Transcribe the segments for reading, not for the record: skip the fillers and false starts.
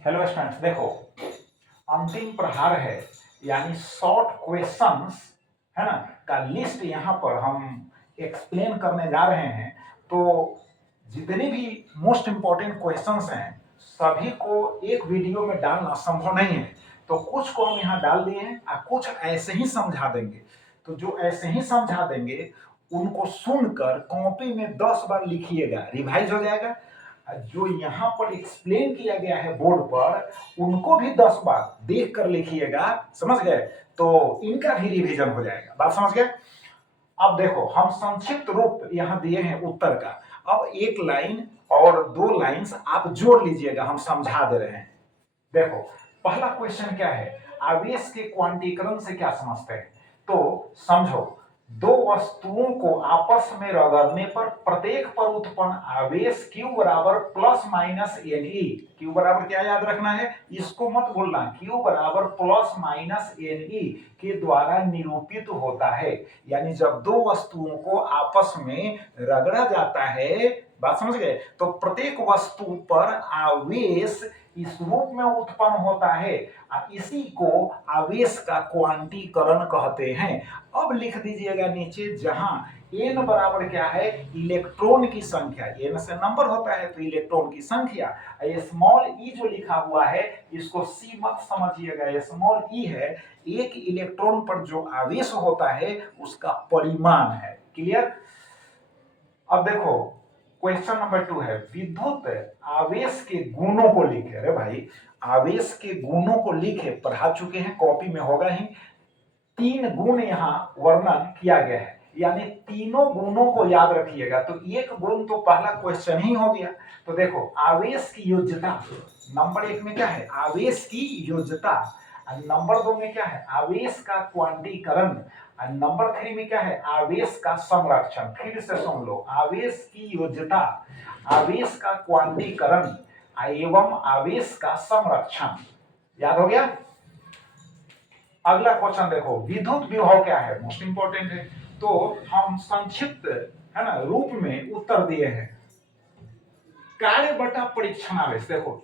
Hello students, देखो अंतिम प्रहार है यानी शॉर्ट क्वेश्चंस है ना का लिस्ट यहाँ पर हम एक्सप्लेन करने जा रहे हैं। तो जितने भी मोस्ट इंपॉर्टेंट क्वेश्चंस हैं सभी को एक वीडियो में डालना संभव नहीं है, तो कुछ को हम यहाँ डाल दिए हैं और कुछ ऐसे ही समझा देंगे। तो जो ऐसे ही समझा देंगे उनको सुनकर कॉपी में 10 बार लिखिएगा, रिवाइज हो जाएगा। जो यहाँ पर एक्सप्लेन किया गया है बोर्ड पर उनको भी 10 बार देख कर लिखिएगा, समझ गए? तो इनका भी रिवीजन हो जाएगा। बात समझ गए? अब देखो हम संक्षिप्त रूप यहाँ दिए हैं उत्तर का। अब एक लाइन और 2 लाइंस आप जोड़ लीजिएगा, हम समझा दे रहे हैं। देखो पहला क्वेश्चन क्या है, आवेश के क्वांटीकरण से क्या समझते हैं? तो समझो, दो वस्तुओं को आपस में रगड़ने पर प्रत्येक पर उत्पन्न आवेश Q बराबर प्लस माइनस Ne। Q बराबर क्या याद रखना है, इसको मत भूलना, Q बराबर प्लस माइनस Ne के द्वारा निरूपित होता है। यानी जब दो वस्तुओं को आपस में रगड़ा जाता है, बात समझ गए, तो प्रत्येक वस्तु पर आवेश इस रूप में उत्पन्न होता है, इसी को आवेश का क्वांटीकरण कहते हैं। अब लिख दीजिएगा नीचे, जहां n बराबर क्या है, इलेक्ट्रॉन की संख्या, n से नंबर होता है तो इलेक्ट्रॉन की संख्या। स्मॉल e जो लिखा हुआ है इसको c मत समझिएगा, स्मॉल e है एक इलेक्ट्रॉन पर जो आवेश होता है उसका परिमाण है। क्लियर? अब देखो क्वेश्चन नंबर 2 है, विद्युत आवेश के गुणों को लिखे। अरे भाई, आवेश के गुणों को लिखे, पढ़ा चुके हैं, कॉपी में होगा ही। 3 गुण यहाँ वर्णन किया गया है, यानी तीनों गुणों को याद रखिएगा। तो एक गुण तो पहला क्वेश्चन ही हो गया। तो देखो आवेश की योज्यता, नंबर 1 में क्या है, आवेश की योज्यता। नंबर 2 में क्या है, आवेश का क्वांटीकरण। नंबर 3 में क्या है, आवेश का संरक्षण। फिर से सुन लो, आवेश की योज्यता, आवेश का क्वांटीकरण एवं आवेश का संरक्षण। याद हो गया? अगला क्वेश्चन देखो, विद्युत विभव क्या है, मोस्ट इंपॉर्टेंट है। तो हम संक्षिप्त है ना रूप में उत्तर दिए हैं, कार्य बटा परीक्षण आवेश। देखो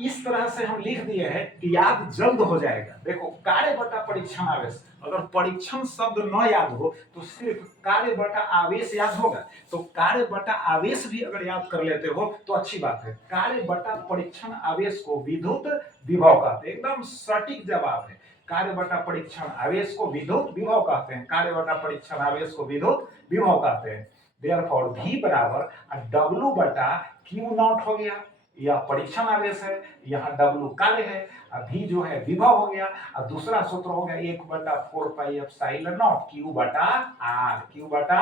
इस तरह से हम लिख दिए हैं कि याद जल्द हो जाएगा। देखो कार्य बटा परीक्षण आवेश, अगर परीक्षण शब्द न याद हो तो सिर्फ कार्य बटा आवेश याद होगा। तो कार्य बटा आवेश भी अगर याद कर लेते हो तो अच्छी बात है। कार्य बटा परीक्षण आवेश को विद्युत विभव कहते हैं, एकदम सटीक जवाब है। कार्य बटा परीक्षण आवेश को विद्युत विभव कहते हैं, कार्य बटा परीक्षण आवेश को विद्युत विभव कहते हैं। देयरफॉर V बराबर W बटा Q नॉट हो गया, यह परीक्षण आवेश है, यहाँ W कार्य है, V जो है विभव हो गया। और दूसरा सूत्र हो गया 1/4 पाई एप्सिलॉन नॉट Q बटा R, Q बटा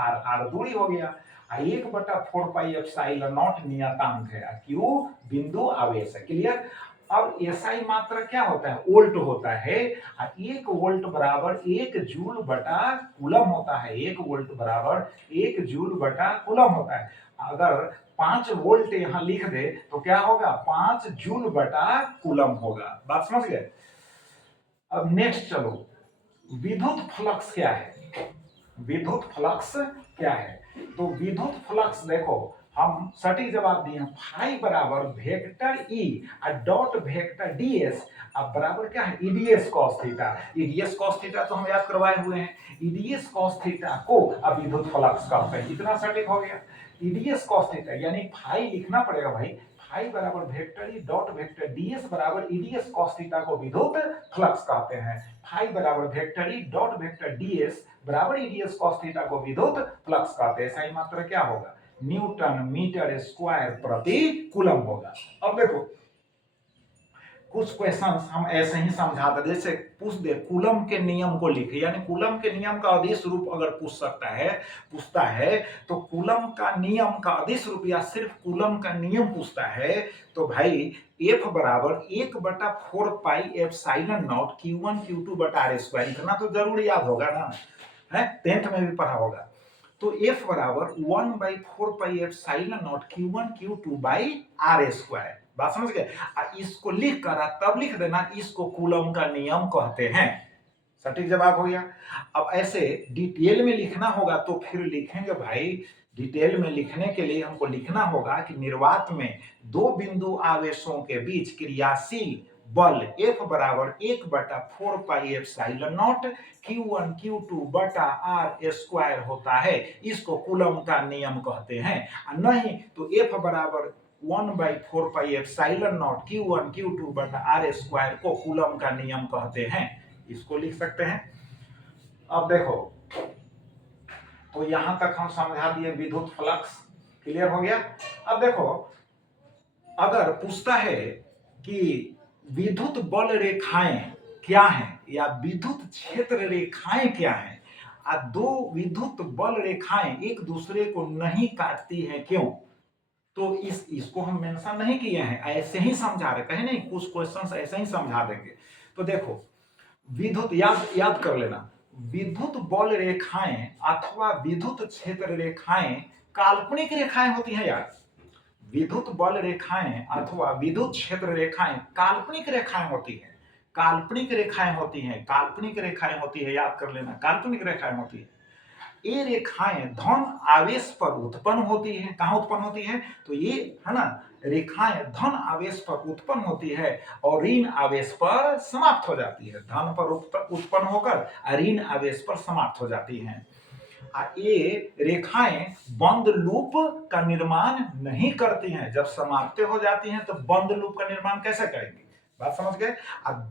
R दूरी हो गया। 1/4 पाई एप्सिलॉन नॉट नियतांक है, Q बिंदु आवेश है। क्लियर? अब एसआई मात्रा क्या होता है, वोल्ट होता है। 1 वोल्ट बराबर 1 जूल बटा कूलम होता है, 1 वोल्ट बराबर 1 जूल बटा कूलम होता है। अगर 5 वोल्ट यहां लिख दे तो क्या होगा, 5 जूल बटा कूलम होगा। बात समझ गए? अब नेक्स्ट चलो, विद्युत फ्लक्स क्या है, विद्युत फ्लक्स क्या है? तो विद्युत फ्लक्स देखो हम सटीक जवाब दिए, फाई बराबर वेक्टर ई और डॉट वेक्टर डीएस अब बराबर क्या है, EDS cos theta. EDS cos theta तो हम याद करवाए हुए हैं, ईडीएस कॉस थीटा को अब विद्युत फ्लक्स कहते हैं। इतना सटीक हो गया, ईडीएस कॉस थीटा यानी फाई लिखना पड़ेगा भाई, फाई बराबर vector E dot vector DS बराबर ईडीएस कॉस थीटा को विद्युत फ्लक्स कहते हैं। फाई बराबर vector E dot vector DS बराबर ईडीएस कॉस थीटा को विद्युत फ्लक्स कहते हैं। सही मात्रा क्या होगा, न्यूटन मीटर स्क्वायर प्रति कूलम होगा। अब देखो कुछ क्वेश्चंस हम ऐसे ही समझाते, जैसे पूछ दे कूलम के नियम को लिखे, यानी कूलम के नियम का अदिश रूप अगर पूछता है तो कूलम का नियम का अदिश रूप या सिर्फ कूलम का नियम पूछता है तो भाई F बराबर 1/4 pi epsilon not Q1 Q2 बटा R स्क्वायर, इतना तो जरूर याद होगा ना, है 10th में भी पढ़ा होगा। तो F बराबर 1/4 pi epsilon not Q1 Q2 by R square. बात समझ गए? इसको लिख कर तब लिख देना, इसको कूलम का नियम कहते हैं। सटीक जवाब हो गया। अब ऐसे डिटेल में लिखना होगा तो फिर लिखेंगे भाई डिटेल में लिखने के लिए हमको लिखना होगा कि निर्वात में दो बिंदु आवेशों के बीच क्रियाशील बल F बराबर 1/4πε0 Q1 Q2 बटा R स्क्वायर होता है। इसको कूलम का नियम कहते हैं। नहीं तो F बराबर 1/4πε0 Q1 Q2 बटा R स्क्वायर को कूलम का नियम कहते हैं। इसको लिख सकते हैं। अब देखो, तो यहां तक हम समझा दिए विद्युत फ्लक्स, क्लियर हो गया। अब देखो, अगर पूछता है कि विद्युत बल रेखाएं क्या हैं या विद्युत क्षेत्र रेखाएं क्या हैं, दो विद्युत बल रेखाएं एक दूसरे को नहीं काटती हैं क्यों, तो इसको हम मेंशन नहीं किए हैं, ऐसे ही समझा रहे, कहीं नहीं, कुछ क्वेश्चंस ऐसे ही समझा देंगे। तो देखो, विद्युत याद कर लेना, विद्युत बल रेखाएं अथवा विद्युत क्षेत्र रेखाएं काल्पनिक रेखाएं होती हैं यार। विद्युत बल रेखाएं अथवा विद्युत क्षेत्र रेखाएं काल्पनिक रेखाएं होती हैं, काल्पनिक रेखाएं होती हैं, काल्पनिक रेखाएं होती है, याद कर लेना, काल्पनिक रेखाएं होती है। ये रेखाएं धन आवेश पर उत्पन्न होती है। कहां उत्पन्न होती है, तो ये है ना, रेखाएं धन आवेश पर उत्पन्न होती है और ऋण आवेश पर समाप्त हो जाती है। धन पर उत्पन्न होकर ऋण आवेश पर समाप्त हो जाती हैं। ये रेखाएं बंद लूप का निर्माण नहीं करती हैं। जब समाप्त हो जाती हैं तो बंद लूप का निर्माण कैसे करेंगी, बात समझ गए।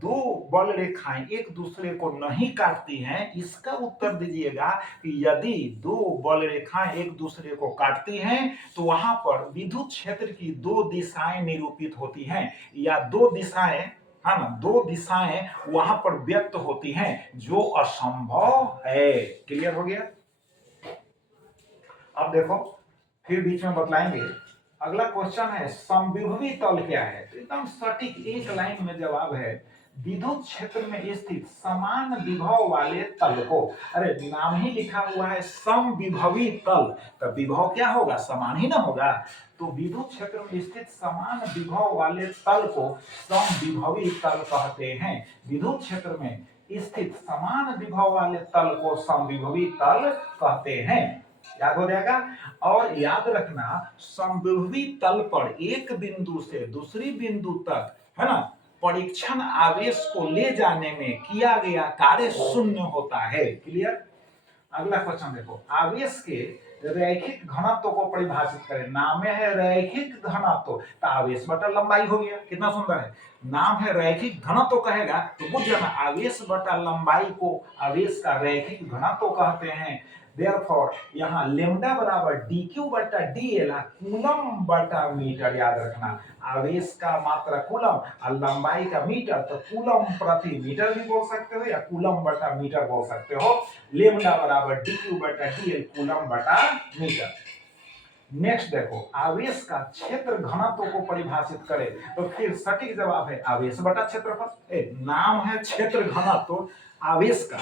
दो बल रेखाएं एक दूसरे को नहीं काटती हैं, इसका उत्तर दीजिएगा कि यदि दो बल रेखाएं एक दूसरे को काटती हैं तो वहां पर विद्युत क्षेत्र की दो दिशाएं निरूपित होती हैं, या दो दिशाएं, है ना, दो दिशाएं वहां पर व्यक्त होती हैं, जो असंभव है। क्लियर हो गया। अब देखो, फिर बीच में बतलाएंगे। अगला क्वेश्चन है समविभवी तल क्या है, तो एकदम सटीक एक लाइन में जवाब है, विद्युत क्षेत्र में स्थित समान विभव वाले तल को, अरे नाम ही लिखा हुआ है समविभवी तल, तो विभव क्या होगा, समान ही ना होगा। तो विद्युत क्षेत्र में स्थित समान विभव वाले तल को समविभवी तल कहते हैं। विद्युत क्षेत्र में स्थित समान विभव वाले तल को समविभवी तल कहते हैं। याद हो जाएगा। और याद रखना, समविभवी तल पर एक बिंदु से दूसरी बिंदु तक, है ना, परीक्षण आवेश को ले जाने में किया गया कार्य शून्य होता है। क्लियर। अगला क्वेश्चन देखो, आवेश के रैखिक घनत्व को परिभाषित करें। नाम है रैखिक घनत्व, तो आवेश बटा लंबाई हो गया। कितना सुंदर है, नाम है रैखिक घनत्व कहेगा तो बुझ जाना, आवेश बटा लंबाई को आवेश का रैखिक घनत्व कहते हैं। देयरफॉर यहाँ लेमडा बराबर dq बटा dl, कूलम बटा मीटर। याद रखना, आवेश का मात्रा कूलम और लंबाई का मीटर, तो कूलम प्रति मीटर भी बोल सकते हो या कूलम बटा मीटर बोल सकते हो। लेमडा बराबर dq बटा dl, कूलम बटा मीटर। नेक्स्ट देखो, आवेश का क्षेत्र घनत्व को परिभाषित करें, तो फिर सटीक जवाब है आवेश बटा क्षेत्रफल। नाम है क्षेत्र घनत्व, आवेश का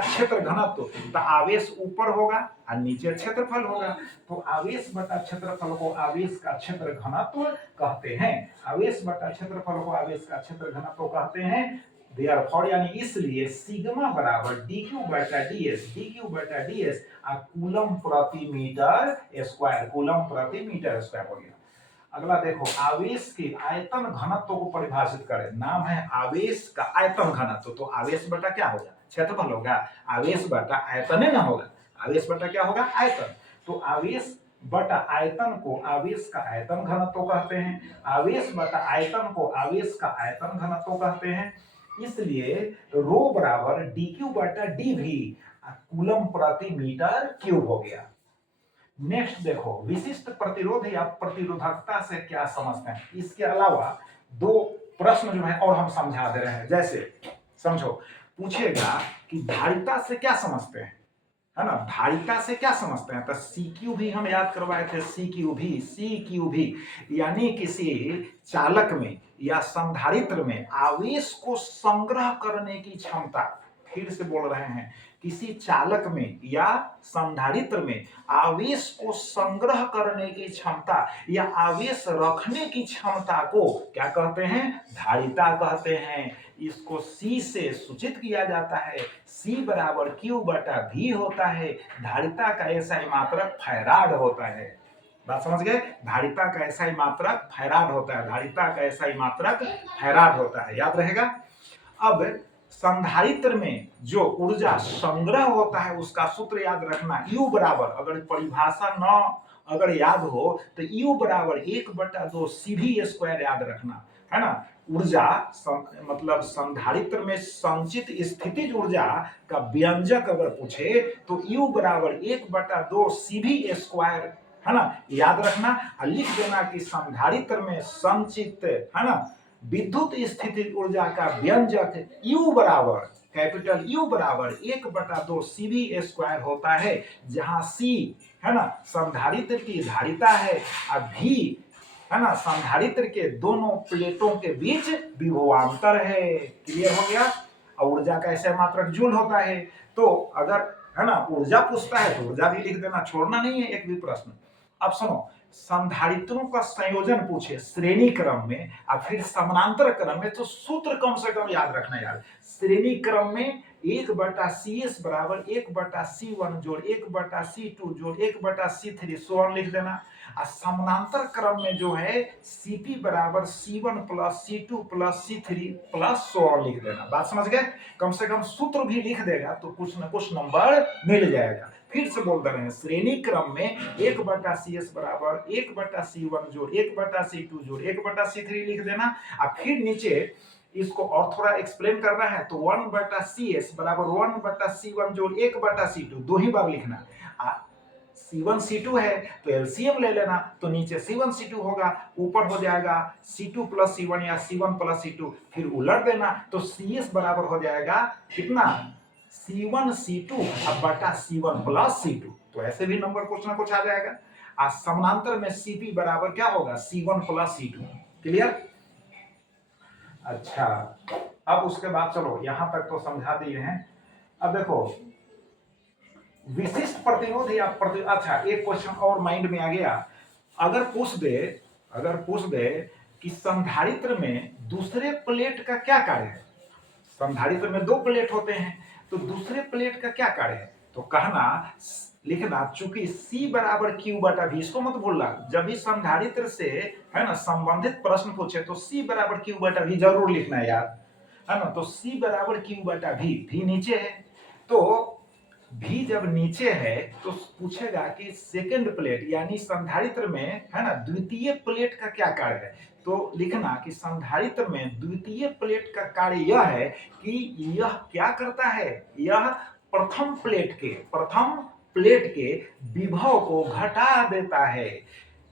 क्षेत्र घनत्व, तो आवेश ऊपर होगा और नीचे क्षेत्रफल होगा, तो आवेश बटा क्षेत्रफल को आवेश का क्षेत्र घनत्व कहते हैं। आवेश बटा क्षेत्रफल को आवेश का क्षेत्र घनत्व कहते हैं। देयरफॉर यानी इसलिए सिग्मा बराबर dq बटा ds और कूलम प्रति मीटर स्क्वायर, कूलम प्रति मीटर स्क्वायर हो गया। अगला देखो, आवेश के आयतन घनत्व को परिभाषित करें। नाम है आवेश का आयतन घनत्व, तो आवेश बटा क्या होगा, क्षेत्रफल होगा। आवेश बटा आयतन ना होगा, आवेश बटा क्या होगा, आयतन। तो आवेश बटा आयतन को आवेश का आयतन घनत्व कहते हैं। आवेश बटा आयतन को आवेश का आयतन घनत्व कहते हैं। इसलिए रो बराबर dq बटा dv, कूलम प्रति मीटर क्यूब हो गया। नेक्स्ट देखो, विशिष्ट प्रतिरोध या प्रतिरोधकता से क्या समझते हैं। इसके अलावा दो प्रश्न जो है और हम समझा दे रहे हैं। जैसे समझो, पूछेगा कि धारिता से क्या समझते हैं, है ना, धारिता से क्या समझते हैं, तो CQ भी हम याद करवाए थे। CQ भी यानी किसी चालक में या संधारित्र में आवेश को संग्रह करने की क्षमता। फिर से बोल रहे हैं किसी चालक में या संधारित्र में आवेश को संग्रह करने की क्षमता या आवेश रखने की क्षमता को क्या कहते हैं? धारिता कहते हैं। इसको C से सूचित किया जाता है। C बराबर Q बटा V होता है। धारिता का एसआई मात्रक फैराड होता है। बात समझ गए? धारिता का एसआई मात्रक फैराड होता है। धारिता का एसआई मात्रक फैराड होता है, याद रहेगा। अब संधारित्र में जो ऊर्जा संग्रह होता है उसका सूत्र याद रखना, U बराबर, अगर परिभाषा न अगर याद हो तो U बराबर 1/2 CV स्क्वायर याद रखना, है ना। ऊर्जा मतलब संधारित्र में संचित स्थितिज ऊर्जा का व्यंजक अगर पूछे तो U बराबर 1/2 CV स्क्वायर, है ना, याद रखना। और लिख देना कि संधारित्र में संचित, है ना, विद्युत स्थिति ऊर्जा का व्यंजक U बराबर, कैपिटल U बराबर 1/2 CV स्क्वायर होता है, जहां C, है ना, संधारित्र की धारिता है और V, है ना, संधारित्र के दोनों प्लेटों के बीच विभवांतर है। क्लियर हो गया? और ऊर्जा का ऐसे मात्रक जूल होता है। तो अगर, है ना, ऊर्जा पूछता है तो ऊर्जा भी लिख देना, छोड़ना नहीं है एक भी प्रश्न। अब सुनो, संधारित्रों का संयोजन पूछे श्रेणी क्रम में और फिर समानांतर क्रम में, तो सूत्र कम से कम याद रखना यार। श्रेणी क्रम में 1/CS बराबर 1/C1 जोड़ 1/C2 जोड़ 1/C3 सोन लिख देना। और समानांतर क्रम में जो है Cp बराबर C1 plus C2 plus C3 plus so on लिख देना। बात समझ गए? कम से कम सूत्र भी लिख देगा तो कुछ न कुछ नंबर मिल जाएगा। फिर से बोल रहे हैं, श्रेणी क्रम में 1/CS बराबर 1/C1 जोड़ 1/C2 जोड़ 1/C3 लिख देना। और फिर नीचे इसको और थोड़ा एक्सप्लेन करना है तो 1/CS बराबर 1/C1 जोड़ 1/C2 दो ही बार लिखना। C1 C2 है तो एलसीएम ले लेना, तो नीचे C1 C2 होगा, ऊपर हो जाएगा C2 प्लस C1 या C1 प्लस C2, फिर उलट देना तो CS बराबर हो जाएगा कितना? C1 C2 अब बटा C1 प्लस C2। तो ऐसे भी नंबर कुछ ना कुछ आ जाएगा। आज समानांतर में CP बराबर क्या होगा? C1 plus C2। क्लियर? अच्छा, अब उसके बाद चलो यहां तक तो समझा दिए हैं। अब देखो विशिष्ट प्रतिरोध या अच्छा, एक क्वेश्चन और माइंड में आ गया। अगर पूछ दे कि संधारित्र में दूसरे प्लेट का क्या कार्य है? संधारित्र में दो प्लेट होते हैं, तो दूसरे प्लेट का क्या कार्य है? तो कहना, लिखना, चूंकि C बराबर Q बटा V, इसको मत भूलना। जब भी संधारित्र से, है ना, संबंधित प्रश्न पूछे तो C बराबर Q बटा V जरूर लिखना है यार, है ना। तो C बराबर Q बटा V नीचे है, तो भी जब नीचे है तो पूछेगा कि सेकंड प्लेट यानी संधारित्र में, है ना, द्वितीय प्लेट का क्या कार्य है? तो लिखना कि संधारित्र में द्वितीय प्लेट का कार्य यह है कि यह क्या करता है? यह प्रथम प्लेट के विभव को घटा देता है।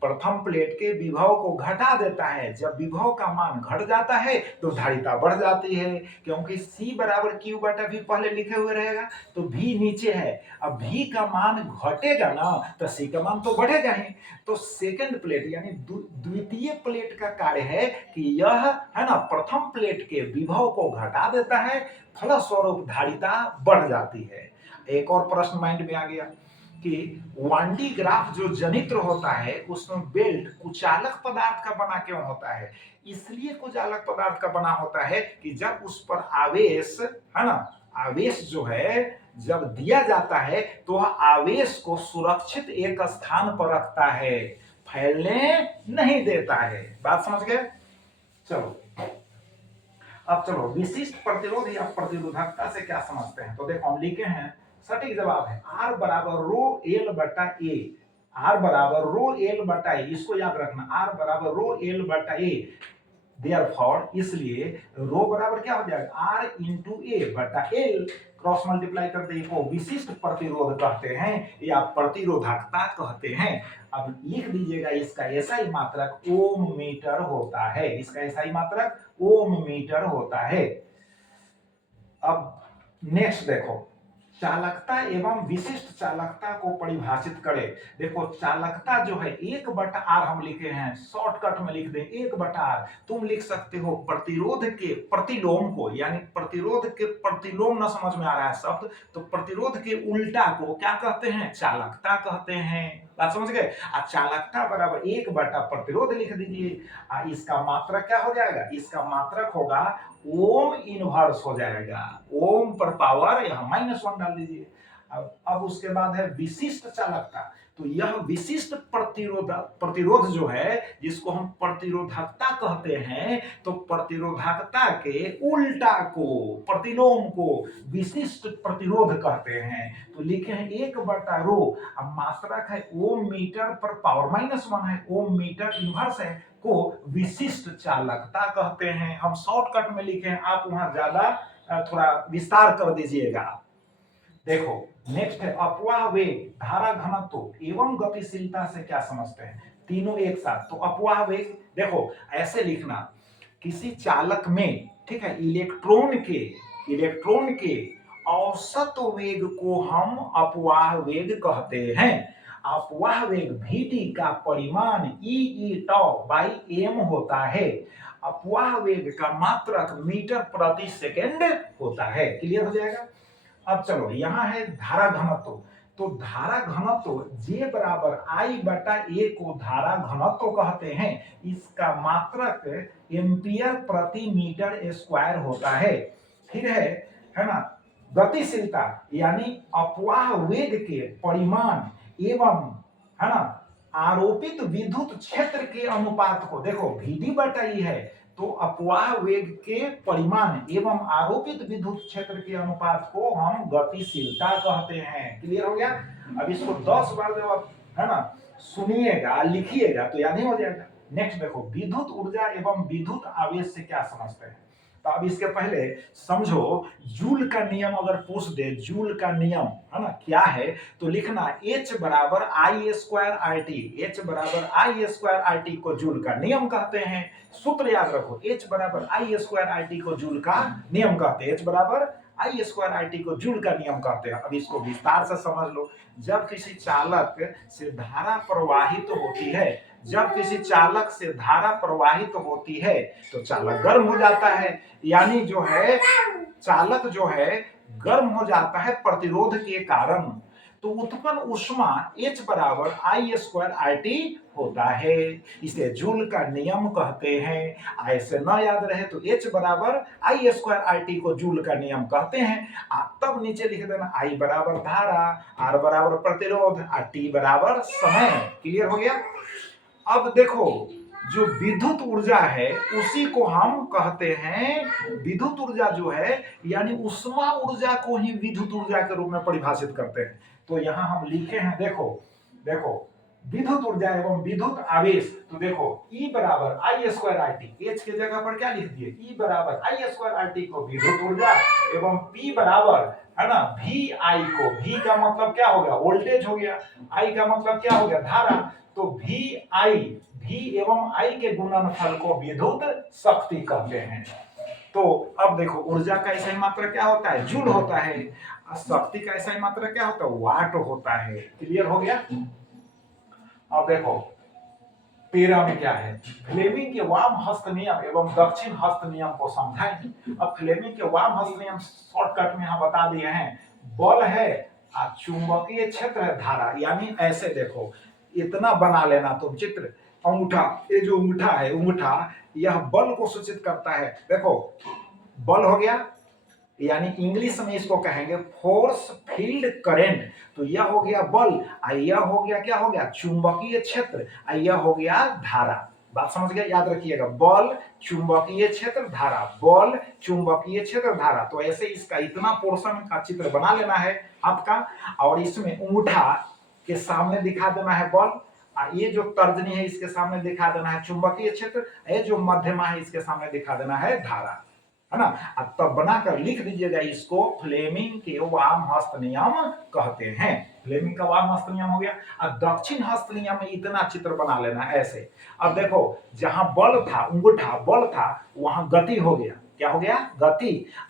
प्रथम प्लेट के विभव को घटा देता है। जब विभव का मान घट जाता है तो धारिता बढ़ जाती है, क्योंकि C बराबर Q बटा V पहले लिखे हुए रहेगा, तो V नीचे है। अब V का मान घटेगा ना तो C का मान तो बढ़ेगा ही। तो सेकंड प्लेट यानी द्वितीय प्लेट का कार्य है कि यह, है ना, प्रथम प्लेट के विभव को घटा देता है, फलस्वरूप धारिता बढ़ जाती है। एक और प्रश्न माइंड में आ गया कि वांडी ग्राफ जो जनित्र होता है उसमें बेल्ट कुचालक पदार्थ का बना क्यों होता है? इसलिए कुचालक पदार्थ का बना होता है कि जब उस पर आवेश, है ना, आवेश जो है जब दिया जाता है तो वह आवेश को सुरक्षित एक स्थान पर रखता है, फैलने नहीं देता है। बात समझ गए? चलो अब चलो विशिष्ट प्रतिरोध या प्रतिरोधकता से क्या समझते हैं। तो देखो हम लिखे हैं, सटीक जवाब है R बराबर रो एल बटा ए। R बराबर रो एल बटा ए, इसको याद रखना, R बराबर रो एल बटा ए। देयरफॉर, इसलिए रो बराबर क्या हो जाएगा? R इंटू ए बटा एल, क्रॉस मल्टीप्लाई कर दे को विशिष्ट प्रतिरोध कहते हैं या प्रतिरोधकता कहते हैं। अब लिख दीजिएगा, इसका एसआई मात्रक ओम मीटर होता है। इसका एसआई मात्रक ओम मीटर होता है। अब नेक्स्ट देखो, चालकता एवं विशिष्ट चालकता को परिभाषित करें। देखो चालकता जो है 1/r हम लिखे हैं, शॉर्टकट में लिख दें 1/r। तुम लिख सकते हो प्रतिरोध के प्रतिलोम को, यानी प्रतिरोध के प्रतिलोम न समझ में आ रहा है शब्द, तो प्रतिरोध के उल्टा को क्या कहते हैं, चालकता कहते हैं। बात समझ गए। चालकता बराबर 1/प्रतिरोध लिख दीजिए। इसका मात्रक क्या हो जाएगा, इसका मात्रक होगा ओम इनवर्स हो जाएगा। ओम पर पावर यहाँ -1 डाल दीजिए। अब उसके बाद है विशिष्ट चालकता। तो यह विशिष्ट प्रतिरोध जो है, जिसको हम प्रतिरोधकता कहते हैं, तो प्रतिरोधकता के उल्टा को, प्रतिलोम को विशिष्ट प्रतिरोध कहते हैं। तो लिखे हैं 1/ρ। अब मात्रक है ओम मीटर पर पावर -1 है, ओम मीटर इनवर्स है, को विशिष्ट चालकता कहते हैं। हम शॉर्टकट में लिखे हैं, आप वहां ज्यादा थोड़ा विस्तार कर दीजिएगा। देखो नेक्स्ट है अपवाह वेग, धारा घनत्व एवं गतिशीलता से क्या समझते हैं, तीनों एक साथ। तो अपवाह वेग देखो ऐसे लिखना, किसी चालक में, ठीक है, इलेक्ट्रॉन के औसत वेग को हम अपवाह वेग कहते हैं। अपवाह वेग Vd का परिमाण e/m होता है। अपवाह वेग का मात्रक मीटर प्रति सेकेंड होता है। क्लियर हो जाएगा। अब चलो यहां है धारा घनत्व। तो धारा घनत्व J बराबर I/A को धारा घनत्व कहते हैं। इसका मात्रक एम्पियर प्रति मीटर स्क्वायर होता है। फिर है ना, गतिशीलता यानी अपवाह वेग के परिमाण एवं, है ना, आरोपित विद्युत क्षेत्र के अनुपात को, देखो Vd/E है, तो अपवाह वेग के परिमाण एवं आरोपित विद्युत क्षेत्र के अनुपात को हम गतिशीलता कहते हैं। क्लियर हो गया। अब इसको 10 बार जब आप, है ना, सुनिएगा लिखिएगा तो याद ही हो जाएगा। नेक्स्ट देखो विद्युत ऊर्जा एवं विद्युत आवेश से क्या समझते हैं। तो अब इसके पहले समझो, जूल का नियम अगर पूछ दे, जूल का नियम है ना क्या है, तो लिखना H बराबर I² RT। H बराबर I² RT को जूल का नियम कहते हैं। सूत्र याद रखो, H बराबर I² RT को जूल का नियम कहते हैं। H बराबर I² RT को जूल का नियम कहते हैं। अब इसको विस्तार से समझ लो। जब किसी चालक से धारा प्रवाहित होती है, जब किसी चालक से धारा प्रवाहित होती है तो चालक गर्म हो जाता है, यानी जो है चालक जो है गर्म हो जाता है प्रतिरोध के कारण। तो उत्पन्न ऊष्मा H बराबर I² RT होता है। इसे जूल का नियम कहते हैं। ऐसे न याद रहे तो H बराबर I² RT को जूल का नियम कहते हैं। तब नीचे लिख देना I बराबर धारा, R बराबर प्रतिरोध, T बराबर समय। क्लियर हो गया। अब देखो जो विद्युत ऊर्जा है उसी को हम कहते हैं, विद्युत ऊर्जा जो है यानी उष्मा ऊर्जा को ही विद्युत ऊर्जा के रूप में परिभाषित करते हैं। तो यहां हम लिखे हैं, देखो विद्युत ऊर्जा एवं विद्युत आवेश। तो देखो E बराबर I² RT, H की जगह पर क्या लिख दिए, E बराबर I² RT को विद्युत ऊर्जा एवं P बराबर, है ना, VI को, V का मतलब क्या हो गया, वोल्टेज हो गया, I का मतलब क्या हो गया, धारा। तो V एवं I के गुणनफल को विद्युत शक्ति कहते हैं। तो अब देखो ऊर्जा का ऐसा मात्रा क्या होता है, जूल होता है। शक्ति का ऐसा मात्रा क्या होता है, वाट होता है। क्लियर हो गया। अब देखो 13 में क्या है, फ्लेमिंग के वाम हस्त नियम एवं दक्षिण हस्त नियम को समझाएं। अब फ्लेमिंग के वाम हस्त नियम शॉर्टकट में हम बता दिए हैं। बल है, चुंबकीय क्षेत्र है, धारा। यानी ऐसे देखो, इतना बना लेना तुम चित्र। अंगूठा, ये जो अंगूठा है, अंगूठा यह बल को सूचित करता है। देखो बल हो गया, यानी इंग्लिश में इसको कहेंगे फोर्स फील्ड करंट। तो यह हो गया बल, यह हो गया, क्या हो गया, चुंबकीय क्षेत्र, यह हो गया धारा। बात समझ गया। याद रखिएगा, बल, चुंबकीय क्षेत्र, धारा, बल, चुंबकीय क्षेत्र, धारा। तो ऐसे इसका इतना पोर्शन का चित्र बना लेना है आपका, और इसमें अंगूठा के सामने दिखा देना है बल, ये जो तर्जनी है इसके सामने दिखा देना है चुंबकीय क्षेत्र, ये जो मध्यमा है इसके सामने दिखा देना है धारा, है ना। तब बनाकर लिख दीजिएगा, इसको फ्लेमिंग के वाम हस्त नियम कहते हैं। फ्लेमिंग का वाम हस्त नियम हो गया। अब दक्षिण हस्त नियम में इतना चित्र बना लेना ऐसे। अब देखो जहां बल था, अंगूठा बल था, वहां गति हो गया। क्या हो गया, गति।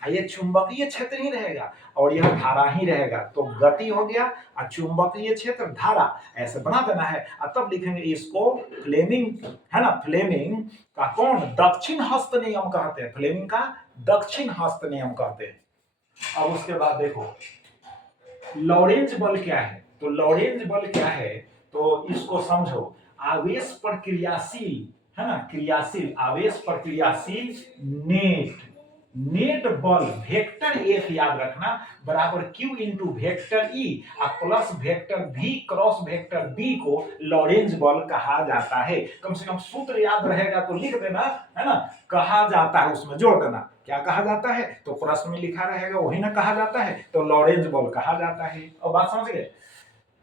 ये चुंबकीय क्षेत्र ही रहेगा और यह धारा ही रहेगा, तो गति हो गया और चुंबकीय क्षेत्र धारा, ऐसे बना देना है। तब लिखेंगे इसको फ्लेमिंग, है ना, फ्लेमिंग का कौन दक्षिण हस्त नियम कहते हैं, फ्लेमिंग का दक्षिण हस्त नियम कहते हैं। अब उसके बाद देखो लॉरेंज बल क्या है, तो लॉरेंज बल क्या है, तो इसको समझो, आवेश पर क्रियाशील, है ना, क्रियाशील आवेश पर क्रियाशील नेट, नेट बल वेक्टर एफ याद रखना बराबर क्यू इंटू वेक्टर ई और plus vector V cross vector B को लॉरेंज बल कहा जाता है। कम से कम सूत्र याद रहेगा तो लिख देना, है ना, कहा जाता है उसमें जोड़ देना, क्या कहा जाता है, तो प्रश्न में लिखा रहेगा वही ना कहा जाता है, तो लॉरेंज बल कहा जाता है। और बात समझ गए।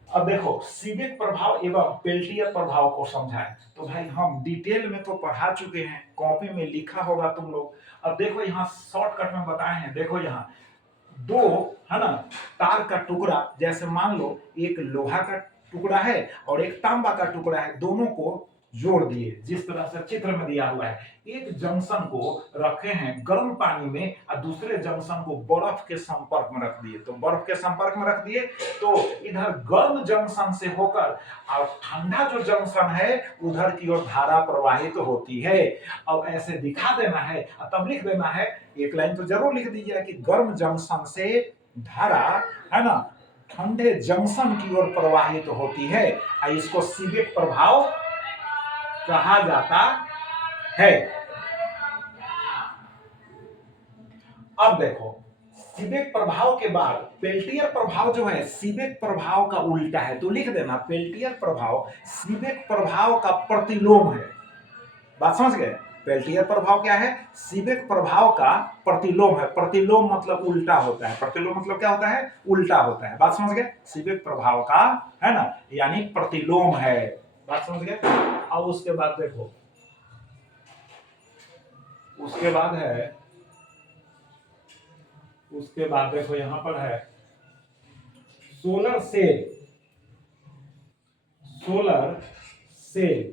अब देखो सीबेक प्रभाव एवं पेल्टियर प्रभाव को समझाएं, तो भाई हम डिटेल में तो पढ़ा चुके हैं, कॉपी में लिखा होगा तुम लोग। अब देखो यहाँ शॉर्टकट में बताए हैं, देखो यहाँ दो, है ना, तार का टुकड़ा, जैसे मान लो एक लोहा का टुकड़ा है और एक तांबा का टुकड़ा है, दोनों को जोड़ दिए जिस तरह से चित्र में दिया हुआ है। एक जंक्शन को रखे हैं गर्म पानी में और दूसरे जंक्शन को बर्फ के संपर्क में रख दिए, तो बर्फ के संपर्क में रख दिए तो इधर गर्म जंक्शन से होकर और ठंडा जो जंक्शन है उधर की ओर धारा प्रवाहित होती है। अब ऐसे दिखा देना है, तब लिख देना है, एक लाइन तो जरूर लिख दीजिए कि गर्म जंक्शन से धारा, है ना, ठंडे जंक्शन की ओर प्रवाहित होती है, इसको सीबेक प्रभाव कहा जाता है। अब देखो सीबेक प्रभाव के बाद पेल्टियर प्रभाव जो है सीबेक प्रभाव का उल्टा है, तो लिख देना पेल्टियर प्रभाव सीबेक प्रभाव का प्रतिलोम है। बात समझ गए, पेल्टियर प्रभाव क्या है, सीबेक प्रभाव का प्रतिलोम है। प्रतिलोम मतलब उल्टा होता है, प्रतिलोम मतलब क्या होता है, उल्टा होता है। बात समझ गए, सीबेक प्रभाव का, है ना, यानी प्रतिलोम है। बात समझ गए। अब उसके बाद देखो, उसके बाद है, उसके बाद देखो यहां पर है सोलर सेल। सोलर सेल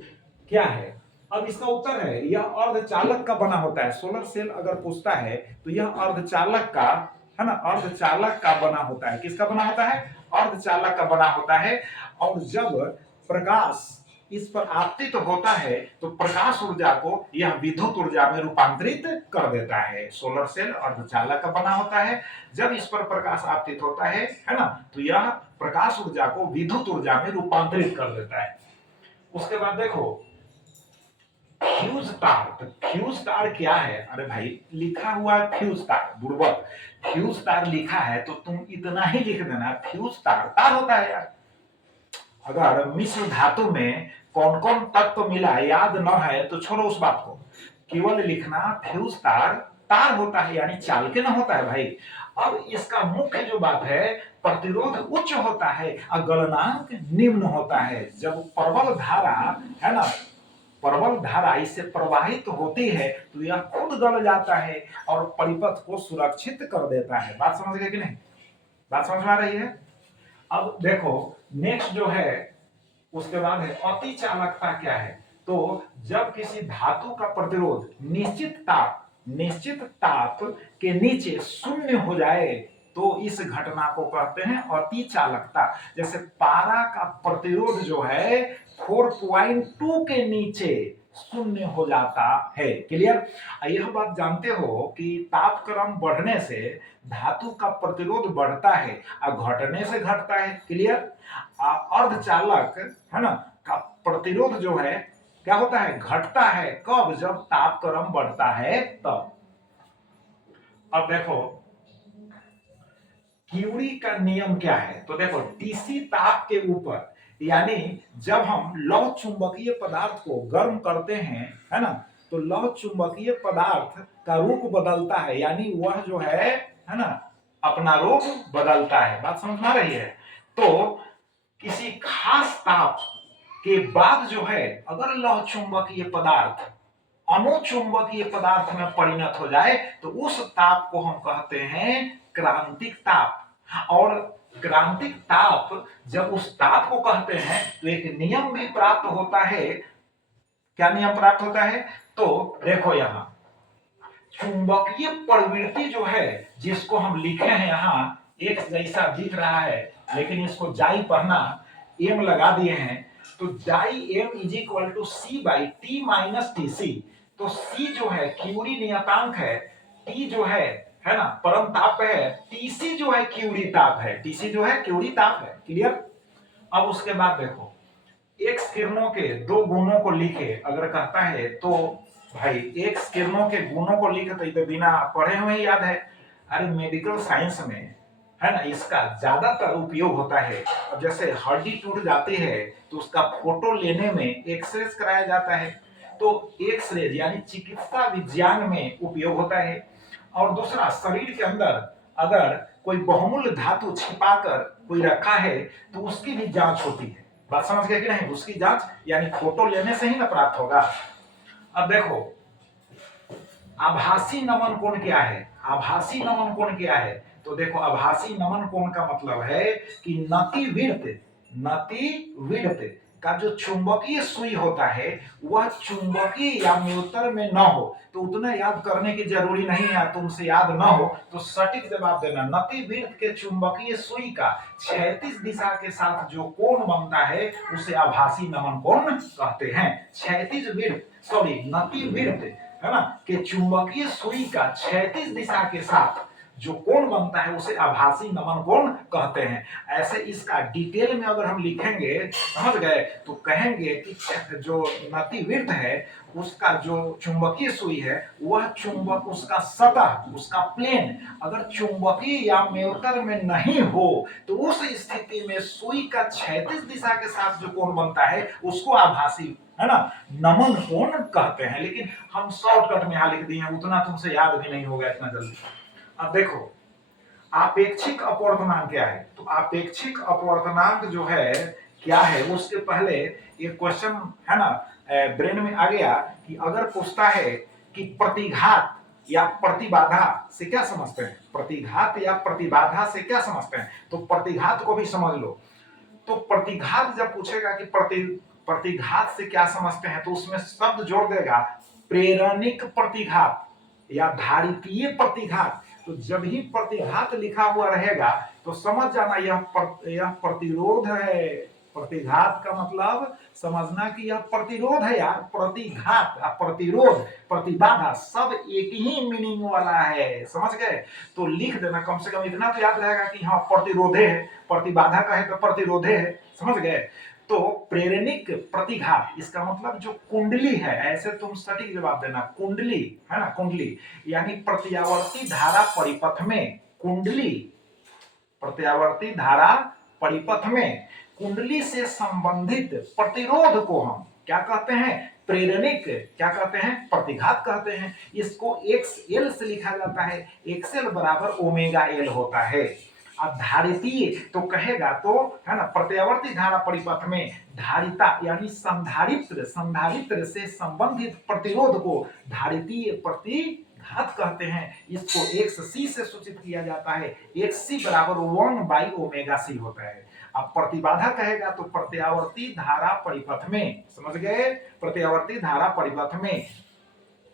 क्या है, अब इसका उत्तर है यह अर्धचालक का बना होता है। सोलर सेल अगर पूछता है तो यह अर्धचालक का, है ना, अर्धचालक का बना होता है। किसका बना होता है, अर्धचालक का बना होता है। और जब प्रकाश इस पर आपतित तो होता है तो प्रकाश ऊर्जा को यह विद्युत ऊर्जा में रूपांतरित कर देता है। सोलर सेल अर्धचालक का बना होता है, जब इस पर प्रकाश आपतित होता है ना, तो यह प्रकाश ऊर्जा को विद्युत ऊर्जा में रूपांतरित कर देता है। उसके बाद देखो फ्यूज तार, तो फ्यूज तार क्या है, अरे भाई लिखा हुआ है फ्यूज तार, बुड़बक, फ्यूज तार लिखा है तो तुम इतना ही लिख देना, फ्यूज तार तार होता है यार। अगर मिश्र धातु में कौन कौन तत्व मिला है याद न है तो छोड़ो उस बात को, केवल लिखना फ्यूज तार तार होता है, यानी चाल के ना होता है भाई। अब इसका मुख्य जो बात है, प्रतिरोध उच्च होता है और गलनांक निम्न होता है। जब प्रबल धारा, है ना, प्रबल धारा इससे प्रवाहित होती है तो यह खुद गल जाता है और परिपथ को सुरक्षित कर देता है। बात समझ गए कि नहीं, बात समझ में आ रही है। अब देखो नेक्स्ट जो है उसके बाद है अति चालकता क्या है, तो जब किसी धातु का प्रतिरोध निश्चित ताप के नीचे शून्य हो जाए तो इस घटना को कहते हैं अति चालकता। जैसे पारा का प्रतिरोध जो है 4.2 के नीचे शून्य हो जाता है। क्लियर, यह बात जानते हो कि तापक्रम बढ़ने से धातु का प्रतिरोध बढ़ता है और घटने से घटता है। क्लियर, अर्धचालक, है ना, का प्रतिरोध जो है क्या होता है, घटता है। कब, जब तापक्रम बढ़ता है तब। अब देखो क्यूरी का नियम क्या है, तो देखो टीसी ताप के ऊपर, यानी जब हम लौह चुंबकीय पदार्थ को गर्म करते हैं, है ना, तो लौह चुंबकीय पदार्थ का रूप बदलता है, यानी वह जो है ना, अपना रूप बदलता है। बात समझ में आ रही है। तो किसी खास ताप के बाद जो है अगर लौह चुंबकीय पदार्थ अनुचुंबकीय पदार्थ में परिणत हो जाए तो उस ताप को हम कहते हैं क्रांतिक ताप। और क्रांतिक ताप, जब उस ताप को कहते हैं तो एक नियम भी प्राप्त होता है। क्या नियम प्राप्त होता है, तो देखो यहां चुंबकीय प्रवृत्ति जो है, जिसको हम लिखे हैं यहाँ एक्स जैसा दिख रहा है, लेकिन इसको जाई पढ़ना, एम लगा दिए हैं, तो जाई M is equal to C by T minus T C. तो सी जो है क्यूरी नियतांक है, टी जो है ना परम ताप है, टीसी जो है क्यूरी ताप है, टीसी जो है क्यूरी ताप है। क्लियर। अब उसके बाद देखो, एक्स किरणों के दो गुणों को लिखे अगर कहता है तो भाई एक्स किरणों के गुणों को लिखे तो बिना पढ़े हुए याद है। अरे मेडिकल साइंस में है ना इसका ज्यादातर उपयोग होता है। अब जैसे हड्डी टूट जाती है तो उसका फोटो लेने में एक्सरे कराया जाता है, तो एक्सरे यानी चिकित्सा विज्ञान में उपयोग होता है। और दूसरा, शरीर के अंदर अगर कोई बहुमूल्य धातु छिपाकर कोई रखा है तो उसकी भी जांच होती है। बात समझ गए कि नहीं? उसकी जांच यानी फोटो लेने से ही ना प्राप्त होगा। अब देखो, आभासी नमन कोण क्या है? आभासी नमन कोण क्या है? तो देखो, आभासी नमन कोण का मतलब है कि नति का जो चुंबकीय सुई होता है वह चुंबकीय या न्यूतर में न हो। तो उतना याद करने की जरूरी नहीं है, तुमसे याद न हो तो सटीक जवाब देना। नति वृत्त के चुंबकीय सुई का क्षैतिज दिशा के साथ जो कोण बनता है उसे आभासी नमन कोण कहते हैं। क्षैतिज वृत्त सॉरी नति वृत्त है ना कि चुंबकीय सुई का क्षैतिज दिशा के साथ जो कोण बनता है उसे आभासी नमन कोण कहते हैं। ऐसे इसका डिटेल में अगर हम लिखेंगे, समझ गए, तो कहेंगे कि जो नतिवृत्त है उसका जो चुंबकीय सुई है वह चुंबक उसका सतह उसका प्लेन अगर चुंबकीय या मेरुतर में नहीं हो तो उस स्थिति में सुई का क्षैतिज दिशा के साथ जो कोण बनता है उसको आभासी है ना नमन कोण कहते हैं। लेकिन हम शॉर्टकट में यहां लिख दिए हैं, उतना तुमसे याद भी नहीं होगा इतना जल्दी। अब देखो, आपेक्षिक अपवर्तनांक क्या है? तो आपेक्षिक अपवर्तनांक जो है क्या है, उसके पहले एक क्वेश्चन है ना ब्रेन में आ गया कि अगर पूछता है कि प्रतिघात या प्रतिबाधा से क्या समझते हैं, प्रतिघात या प्रतिबाधा से क्या समझते हैं, तो प्रतिघात को भी समझ लो। तो प्रतिघात जब पूछेगा कि प्रतिघात से क्या समझते हैं तो उसमें शब्द जोड़ देगा प्रेरणिक प्रतिघात या धारितीय प्रतिघात। तो जब ही प्रतिघात लिखा हुआ रहेगा तो समझ जाना यह प्रतिरोध है। प्रतिघात का मतलब समझना कि यह प्रतिरोध है यार। प्रतिघात प्रतिरोध प्रतिबाधा सब एक ही मीनिंग वाला है, समझ गए? तो लिख देना, कम से कम इतना तो याद रहेगा कि हाँ प्रतिरोधे है, प्रतिबाधा का है तो प्रतिरोधे है, समझ गए? तो प्रेरणिक प्रतिघात इसका मतलब जो कुंडली है, ऐसे तुम सटीक जवाब देना, कुंडली है ना, कुंडली यानी प्रत्यावर्ती धारा परिपथ में कुंडली, प्रत्यावर्ती धारा परिपथ में कुंडली से संबंधित प्रतिरोध को हम क्या कहते हैं? प्रेरणिक क्या कहते हैं? प्रतिघात कहते हैं। इसको XL से लिखा जाता है, XL बराबर ओमेगा L होता है। अब धारितीय तो कहेगा तो है ना प्रत्यावर्ती धारा परिपथ में धारिता यानी संधारित्र से संबंधित प्रतिरोध को धारितीय प्रतिघात कहते हैं। इसको XC से सूचित किया जाता है, XC बराबर 1/ओमेगा C होता है। अब प्रतिबाधा कहेगा तो प्रत्यावर्ती धारा परिपथ में, समझ गए, प्रत्यावर्ती धारा परिपथ में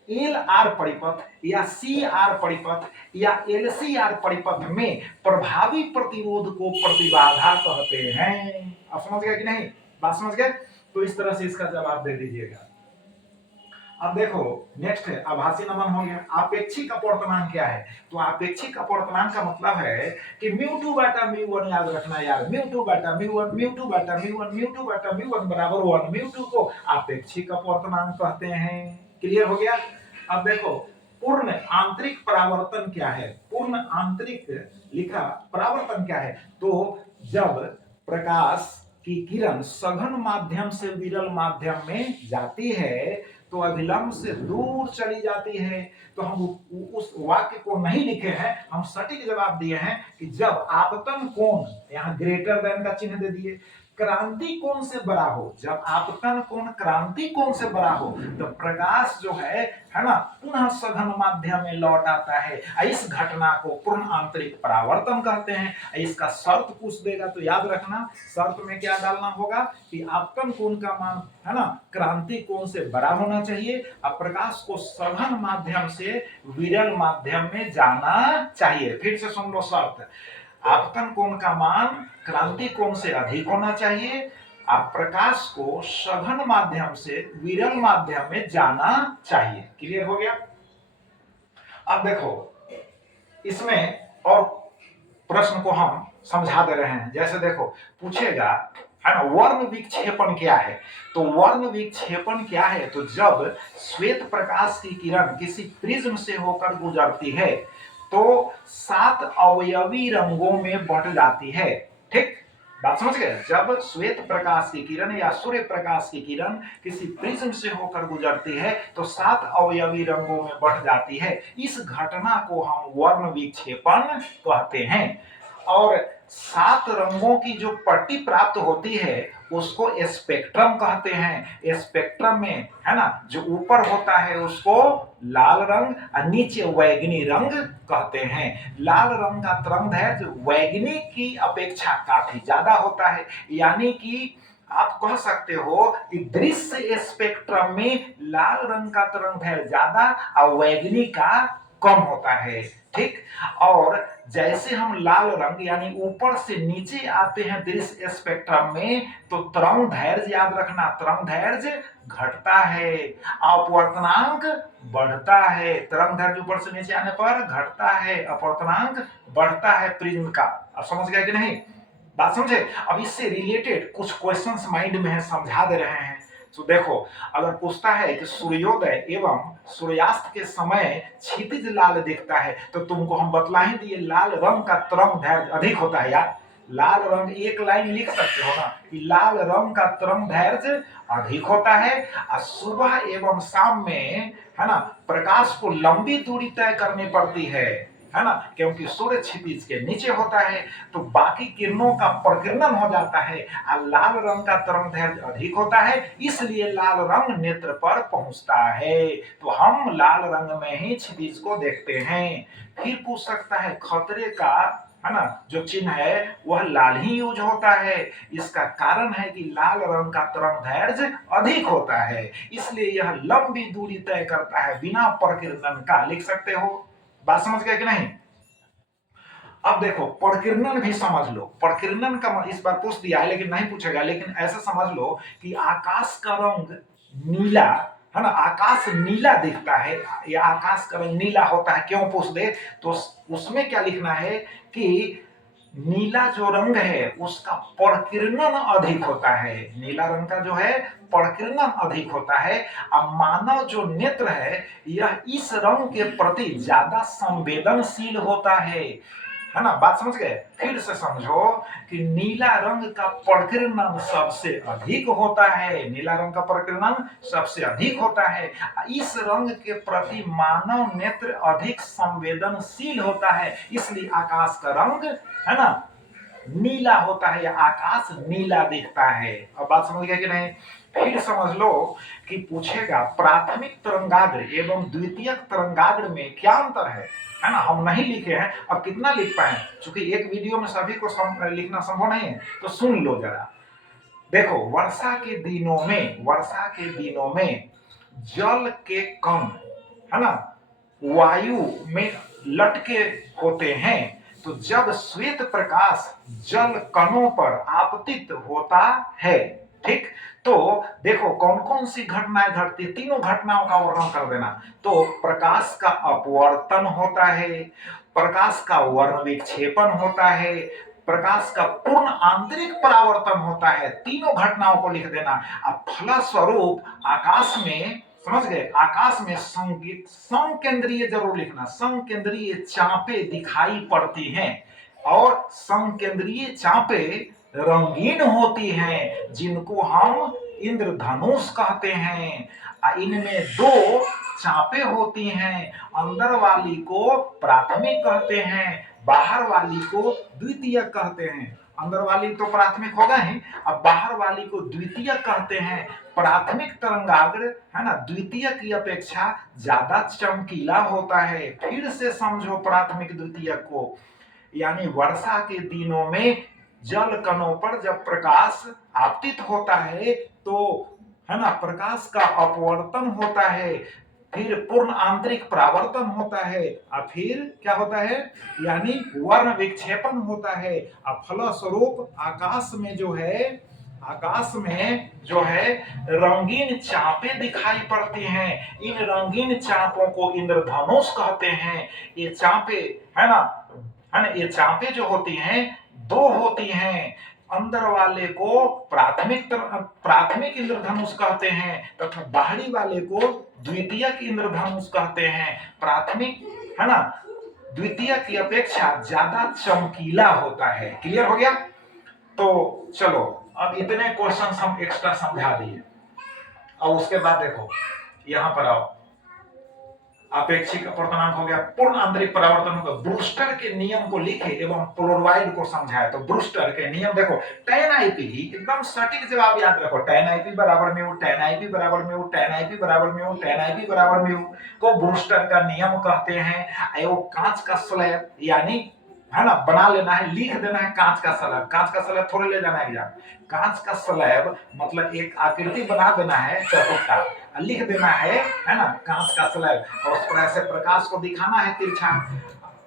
LR परिपथ या CR परिपथ या LCR परिपथ में प्रभावी प्रतिरोध को प्रतिबाधा कहते हैं। आप समझ गए कि नहीं? बात समझ गए? तो इस तरह से इसका जवाब दे दीजिएगा। अब देखो नेक्स्ट है आभासी नमन हो गया। आपेक्षिक अपवर्तनांक क्या है? तो आपेक्षिक अपवर्तनांक का मतलब है कि μ2 बटा μ1 याद रखना यार, μ2 बटा μ1 μ2 बटा μ1 μ2 बटा μ1 बराबर 1। μ2 को आपेक्षिक अपवर्तनांक कहते हैं। क्लियर हो गया? अब देखो पूर्ण आंतरिक परावर्तन क्या है? पूर्ण आंतरिक लिखा, परावर्तन क्या है? तो जब प्रकाश की किरण सघन माध्यम से विरल माध्यम में जाती है तो अभिलंब से दूर चली जाती है। तो हम उस वाक्य को नहीं लिखे हैं, हम सटीक जवाब दिए हैं कि जब आपतन कोण, यहाँ ग्रेटर देन का चिन्ह दे दिए, क्रांति कोण से बड़ा हो, जब आपतन कोण क्रांति कोण से बड़ा हो तो प्रकाश जो है ना, पुनः सघन माध्यम में लौट आता है। इस घटना को पूर्ण आंतरिक परावर्तन कहते हैं। इसका शर्त पूछ देगा तो याद रखना, शर्त में क्या डालना होगा कि आपतन कोण का मान है ना क्रांति कोण से बड़ा होना चाहिए और प्रकाश को सघन माध्यम से विरल माध्यम में जाना चाहिए। फिर से सुन लो शर्त, आपतन कोण का मान क्रांति कोण से अधिक होना चाहिए, आप प्रकाश को सघन माध्यम से विरल माध्यम में जाना चाहिए। क्लियर हो गया? अब देखो इसमें और प्रश्न को हम समझा दे रहे हैं। जैसे देखो पूछेगा है ना, वर्ण विक्षेपण क्या है? तो वर्ण विक्षेपण क्या है? तो जब श्वेत प्रकाश की किरण किसी प्रिज्म से होकर गुजरती है तो 7 अवयवी रंगों में बंट जाती है। ठीक, बात समझ गए? जब श्वेत प्रकाश की किरण या सूर्य प्रकाश की किरण किसी प्रिज्म से होकर गुजरती है तो 7 अवयवी रंगों में बंट जाती है। इस घटना को हम वर्ण विक्षेपण कहते हैं। और 7 रंगों की जो पट्टी प्राप्त होती है उसको स्पेक्ट्रम कहते हैं। स्पेक्ट्रम में है ना जो ऊपर होता है उसको लाल रंग और नीचे वैगनी रंग कहते हैं। लाल रंग का तरंगदैर्घ्य वैगनी की अपेक्षा काफी ज्यादा होता है, यानी कि आप कह सकते हो कि दृश्य स्पेक्ट्रम में लाल रंग का तरंगदैर्घ्य ज्यादा और वैगनी का कम होता है। ठीक, और जैसे हम लाल रंग यानी ऊपर से नीचे आते हैं दृश्य स्पेक्ट्रम में तो तरंगदैर्घ्य याद रखना, तरंगदैर्घ्य घटता है, अपवर्तनांक बढ़ता है। तरंगदैर्घ्य ऊपर से नीचे आने पर घटता है, अपवर्तनांक बढ़ता है प्रिज्म का। अब समझ गए कि नहीं? बात समझे? अब इससे रिलेटेड कुछ क्वेश्चंस माइंड में है, समझा दे रहे हैं। तो देखो अगर पूछता है कि सूर्योदय एवं सूर्यास्त के समय क्षितिज लाल दिखता है तो तुमको हम बतला ही दिए लाल रंग का तरंगदैर्घ्य अधिक होता है। यार लाल रंग एक लाइन लिख सकते हो ना कि लाल रंग का तरंगदैर्घ्य अधिक होता है और सुबह एवं शाम में है ना प्रकाश को लंबी दूरी तय करनी पड़ती है ना, क्योंकि सूर्य क्षितिज के नीचे होता है तो बाकी किरणों का प्रकीर्णन हो जाता है और लाल रंग का तरंगदैर्घ्य अधिक होता है, इसलिए लाल रंग नेत्र पर पहुंचता है। तो हम लाल रंग में ही क्षितिज को देखते हैं। फिर पूछ सकता है खतरे का है ना जो चिन्ह है वह लाल ही यूज होता है। इसका कारण है कि लाल रंग का तरंगदैर्घ्य अधिक होता है, इसलिए यह लंबी दूरी तय करता है बिना प्रकीर्णन का। लिख सकते हो। बात समझ गए कि नहीं? अब देखो प्रकीर्णन भी समझ लो। प्रकीर्णन का इस बार पूछ दिया है लेकिन नहीं पूछेगा, लेकिन ऐसा समझ लो कि आकाश का रंग नीला है ना, आकाश नीला दिखता है या आकाश का रंग नीला होता है, क्यों पूछ दे तो उसमें क्या लिखना है कि नीला जो रंग है उसका प्रकीर्णन अधिक होता है। नीला रंग का जो है प्रकीर्णन अधिक होता है। अब मानव जो नेत्र है यह इस रंग के प्रति ज्यादा संवेदनशील होता है ना। बात समझ गए? फिर से समझो कि नीला रंग का प्रकीर्णन सबसे अधिक होता है। नीला रंग का प्रकीर्णन सबसे अधिक होता है। इस रंग के प्रति मानव नेत्र अधिक संवेदनशील होता है, इसलिए आकाश का रंग है ना नीला होता है या आकाश नीला दिखता है। अब बात समझ गए कि नहीं? फिर समझ लो कि पूछेगा प्राथमिक तरंगाग्र एवं द्वितीयक तरंगाग्र में क्या अंतर है ना। हम नहीं लिखे हैं, अब कितना लिख पाए, क्योंकि एक वीडियो में सभी को लिखना संभव नहीं है, तो सुन लो जरा। देखो वर्षा के दिनों में जल के कण है ना वायु में लटके होते हैं, तो जब श्वेत प्रकाश जल कणों पर आपतित होता है, ठीक, तो देखो कौन कौन सी घटनाएं घटती, तीनों घटनाओं का वर्णन कर देना। तो प्रकाश का अपवर्तन होता है, प्रकाश का वर्ण विक्षेपण होता है, प्रकाश का पूर्ण आंतरिक परावर्तन होता है। तीनों घटनाओं को लिख देना। अब फलस्वरूप आकाश में समझ गए, आकाश में संकेंद्रीय जरूर लिखना, संकेंद्रीय चापे दिखाई पड़ती हैं और संकेंद्रीय चापे रंगीन होती हैं जिनको हम इंद्रधनुष कहते हैं। इनमें 2 चापे होती हैं, अंदर वाली को प्राथमिक कहते हैं, बाहर वाली को द्वितीयक कहते हैं। अंदर वाली तो प्राथमिक होगा ही, अब बाहर वाली को द्वितीयक कहते हैं। प्राथमिक तरंगाग्र है ना द्वितीय की अपेक्षा ज्यादा चमकीला होता है। फिर से समझो प्राथमिक द्वितीयक को, यानी वर्षा के दिनों में जल कणों पर जब प्रकाश आपतित होता है तो है ना प्रकाश का अपवर्तन होता है, फिर पूर्ण आंतरिक परावर्तन होता है और फिर क्या होता है, यानी वर्ण विक्षेपण होता है। और फलस्वरूप आकाश में जो है रंगीन चापे दिखाई पड़ती हैं। इन रंगीन चापों को इंद्रधनुष कहते हैं। ये चापे है ना ये चापे जो होती हैं दो होती हैं। अंदर वाले को प्राथमिक इंद्रधनुष कहते हैं तथा बाहरी वाले को द्वितीयक इंद्रधनुष कहते हैं। प्राथमिक है ना द्वितीय की अपेक्षा ज्यादा चमकीला होता है। क्लियर हो गया? तो चलो अब इतने क्वेश्चन हम एक्स्ट्रा समझा दिए। और उसके बाद देखो यहां पर आओ, अपेक्षिक अपवर्तनांक हो गया, पूर्ण आंतरिक परावर्तन होगा। ब्रूस्टर के नियम को लिखे एवं पोलराइड को समझाया। तो ब्रूस्टर के नियम देखो, tan IP एकदम सटीक जवाब याद रखो, tan IP बराबर म्यू, tan IP बराबर म्यू, tan IP बराबर म्यू, tan IP बराबर म्यू को ब्रूस्टर का नियम कहते हैं। वो कांच का स्लैब यानी है ना बना लेना है, लिख देना है कांच का स्लैब। कांच का स्लैब थोड़े ले जाना है एग्जाम। कांच का स्लैब मतलब एक आकृति बना देना है चौकोर, लिख देना है ना कांच का स्लैब, और उस पर ऐसे प्रकाश को दिखाना है तिरछा,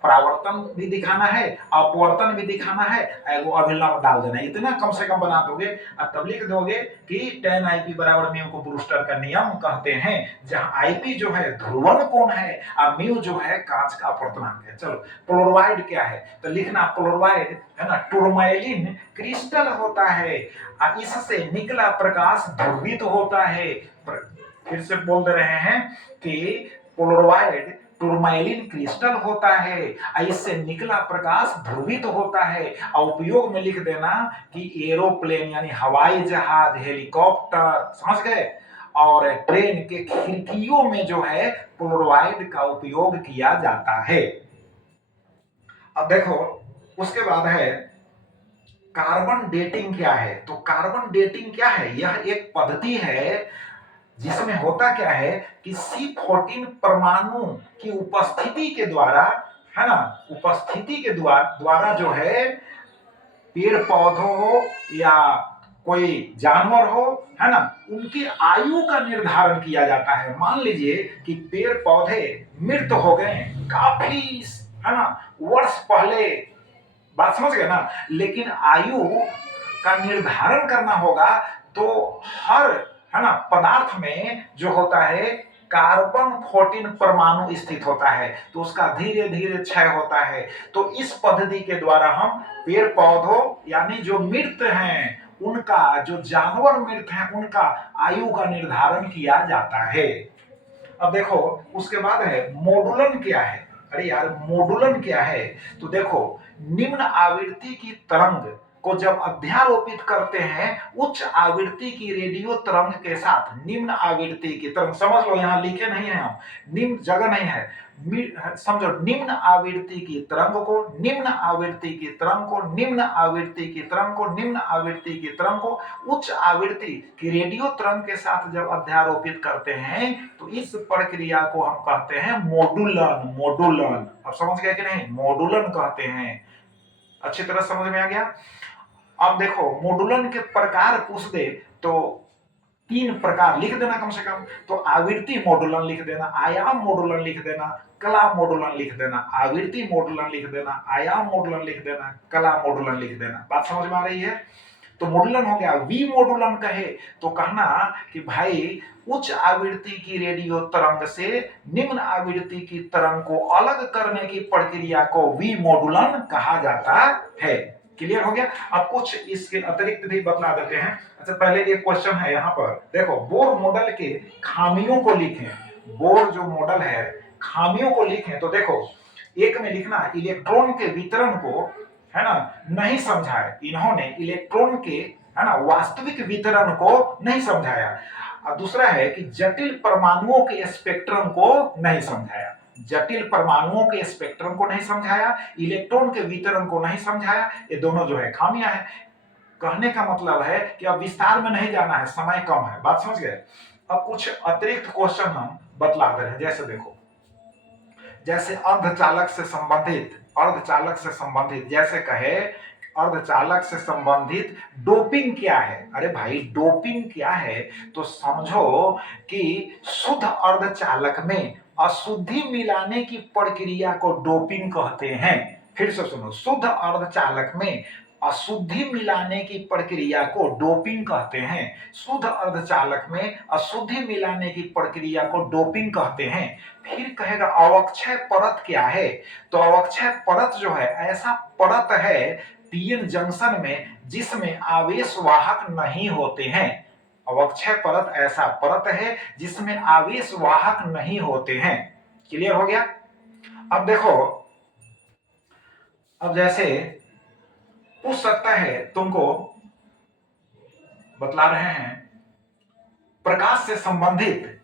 परावर्तन भी दिखाना है, अपवर्तन भी दिखाना है, वो अभिलंब डाल देना है। इतना कम से कम बना दोगे और तब लिख दोगे कि tan IP बराबर म्यू को ब्रूस्टर का नियम कहते हैं, जहां IP जो है ध्रुवण कोण है और म्यू जो है कांच का अपवर्तनांक है। चलो पोलराइड क्या है, तो लिखना पोलराइड है ना टूरमैलिन क्रिस्टल होता है और इससे निकला प्रकाश ध्रुवित होता है। फिर से बोल दे रहे हैं कि पोलराइड टूरमैलिन क्रिस्टल होता है, इससे निकला प्रकाश ध्रुवित होता है। और उपयोग में लिख देना कि एरोप्लेन यानी हवाई जहाज, हेलीकॉप्टर, समझ गए, और ट्रेन के खिड़कियों में जो है पोलराइड का उपयोग किया जाता है। अब देखो उसके बाद है कार्बन डेटिंग क्या है। तो कार्बन डेटिंग क्या है, यह एक पद्धति है जिसमें होता क्या है कि C14 परमाणु की उपस्थिति के द्वारा है ना उपस्थिति के द्वारा जो है पेड़ पौधों हो या कोई जानवर हो है ना उनकी आयु का निर्धारण किया जाता है। मान लीजिए कि पेड़ पौधे मृत हो गए काफी है ना वर्ष पहले, बात समझ गए ना, लेकिन आयु का निर्धारण करना होगा तो हर है ना पदार्थ में जो होता है कार्बन 14 परमाणु स्थित होता है, तो उसका धीरे धीरे क्षय होता है। तो इस पद्धति के द्वारा हम पेड़ पौधों यानी जो मृत हैं उनका, जो जानवर मृत हैं उनका आयु का निर्धारण किया जाता है। अब देखो उसके बाद है मॉडुलन क्या है। अरे यार मॉडुलन क्या है, तो देखो निम्न आवृत्ति की तरंग को जब अध्यारोपित करते हैं उच्च आवृत्ति की रेडियो तरंग के साथ, निम्न आवृत्ति की तरंग समझ लो, यहां लिखे नहीं है हम, निम्न जगह नहीं है, समझो निम्न आवृत्ति की तरंग को, निम्न आवृत्ति की तरंग को, निम्न आवृत्ति की तरंग को, निम्न आवृत्ति की तरंग को उच्च आवृत्ति की रेडियो तरंग के साथ जब अध्यारोपित करते हैं तो इस प्रक्रिया को हम कहते हैं मॉडुलन। मॉडुलन अब समझ गए कि नहीं, मॉडुलन कहते हैं। अच्छी तरह समझ में आ गया। अब देखो मॉडुलन के प्रकार पूछ दे तो 3 प्रकार लिख देना कम से कम। तो आवृत्ति मॉडुलन लिख देना, आयाम मॉडुलन लिख देना, कला मॉडुलन लिख देना। आवृत्ति मॉडुलन लिख देना, आयाम मॉडुलन लिख देना, कला मॉडुलन लिख देना। बात समझ में आ रही है? तो मॉडुलन हो गया। वी मॉडुलन कहे तो कहना कि भाई उच्च आवृत्ति की रेडियो तरंग से निम्न आवृत्ति की तरंग को अलग करने की प्रक्रिया को वी मॉडुलन कहा जाता है। क्लियर हो गया? अब कुछ इसके अतिरिक्त भी बतला देते हैं। अच्छा पहले एक क्वेश्चन है यहाँ पर, देखो बोर मॉडल के खामियों को लिखें। बोर जो मॉडल है खामियों को लिखें तो देखो एक में लिखना इलेक्ट्रॉन के वितरण को है ना नहीं समझाया, इन्होंने इलेक्ट्रॉन के है ना वास्तविक वितरण को नहीं समझाया। और दूसरा है कि जटिल परमाणुओं के स्पेक्ट्रम को नहीं समझाया। जटिल परमाणुओं के स्पेक्ट्रम को नहीं समझाया, इलेक्ट्रॉन के वितरण को नहीं समझाया। ये दोनों जो है खामियां है। कहने का मतलब है कि अब विस्तार में नहीं जाना है, समय कम है। बात समझ गए। अब कुछ अतिरिक्त क्वेश्चन हम बतला दे रहे हैं। जैसे देखो, जैसे अर्धचालक से संबंधित जैसे कहे अर्धचालक से संबंधित डोपिंग क्या है। अरे भाई डोपिंग क्या है, तो समझो कि शुद्ध अर्धचालक में अशुद्धि मिलाने की प्रक्रिया को डोपिंग कहते हैं। फिर से सुनो, शुद्ध अर्धचालक में अशुद्धि मिलाने की प्रक्रिया को डोपिंग कहते हैं। शुद्ध अर्धचालक में अशुद्धि मिलाने की प्रक्रिया को डोपिंग कहते हैं। फिर कहेगा अवक्षय परत क्या है, तो अवक्षय परत जो है ऐसा परत है पीएन जंक्शन में जिसमें आवेश वाहक नहीं होते हैं। अवक्षय परत ऐसा परत है जिसमें आवेश वाहक नहीं होते हैं। क्लियर हो गया। अब देखो, अब जैसे पूछ सकता है, तुमको बतला रहे हैं प्रकाश से संबंधित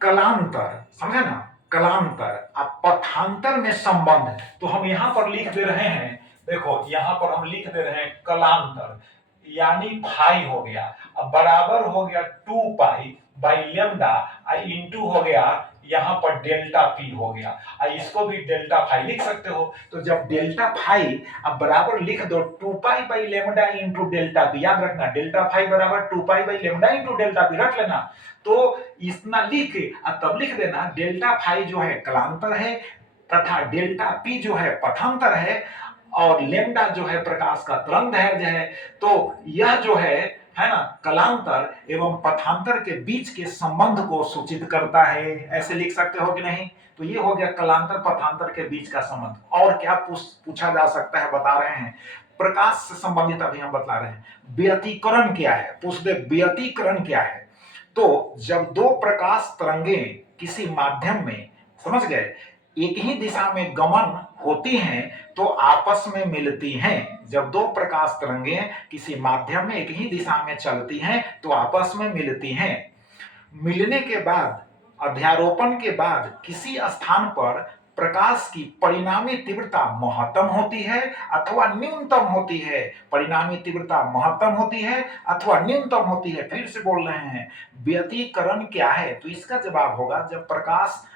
कलांतर, समझे ना, कलांतर अब पथांतर में संबंध। तो हम यहां पर लिख दे रहे हैं, देखो यहां पर हम लिख दे रहे हैं कलांतर, यानी फाई हो गया, अब बराबर हो गया 2 पाई बाई लेमडा इंटू हो गया यहां पर डेल्टा पी हो गया। इसको भी डेल्टा फाई लिख सकते हो। तो जब डेल्टा फाई अब बराबर लिख दो 2 pi by lambda into delta P, याद रखना डेल्टा फाई बराबर 2 pi by lambda into delta P, रख लेना। तो इतना लिख तब लिख देना डेल्टा फाई जो है कलांतर है तथा डेल्टा पी जो है पथांतर है और लेमडा जो है प्रकाश का तरंगदैर्घ्य है। तो यह जो है ना, कलांतर एवं पथांतर के बीच के संबंध को सूचित करता है। ऐसे लिख सकते हो कि नहीं। तो ये हो गया कलांतर पथांतर के बीच का संबंध। और क्या पूछा जा सकता है, बता रहे हैं प्रकाश से संबंधित अभी हम बता रहे हैं। व्यतिकरण क्या है, पूछ दे व्यतिकरण क्या है। तो जब दो प्रकाश तरंगें किसी माध्यम में, समझ गए, एक ही दिशा में गमन होती हैं तो आपस में मिलती हैं। जब दो प्रकाश तरंगें किसी माध्यम में एक ही दिशा में चलती हैं तो आपस में मिलती हैं। मिलने के बाद अध्यारोपण के बाद किसी स्थान पर प्रकाश की परिणामी तीव्रता महत्तम होती है अथवा न्यूनतम होती है। परिणामी तीव्रता महत्तम होती है अथवा न्यूनतम होती है। फिर से बोल रहे हैं व्यतिकरण क्या है, तो इसका जवाब होगा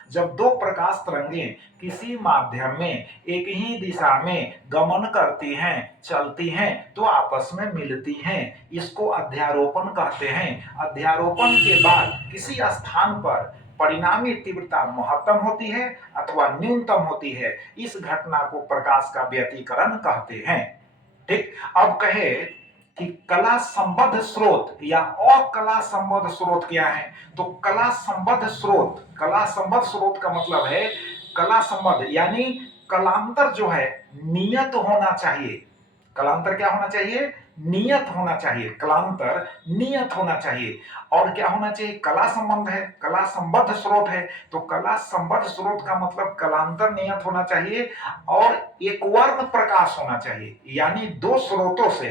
जब दो प्रकाश तरंगें किसी माध्यम में एक ही दिशा में गमन करती हैं, चलती हैं तो आपस में मिलती हैं। इसको अध्यारोपण कहते हैं। अध्यारोपण के बाद किसी स्थान पर परिणामी तीव्रता महत्तम होती है अथवा न्यूनतम होती है। इस घटना को प्रकाश का व्यतिकरण कहते हैं। ठीक। अब कहे कि कला संबद्ध स्रोत या अकला संबद्ध स्रोत क्या है, तो कला संबद्ध स्रोत का मतलब है कला संबद्ध यानी कलांतर जो है नियत होना चाहिए। कलांतर क्या होना चाहिए, नियत होना चाहिए। कलांतर नियत होना चाहिए। और क्या होना चाहिए, कला संबंध है, कला संबद्ध स्रोत है। तो कला संबद्ध स्रोत का मतलब कलांतर नियत होना चाहिए और एक वर्ण प्रकाश होना चाहिए। यानी दो स्रोतों से,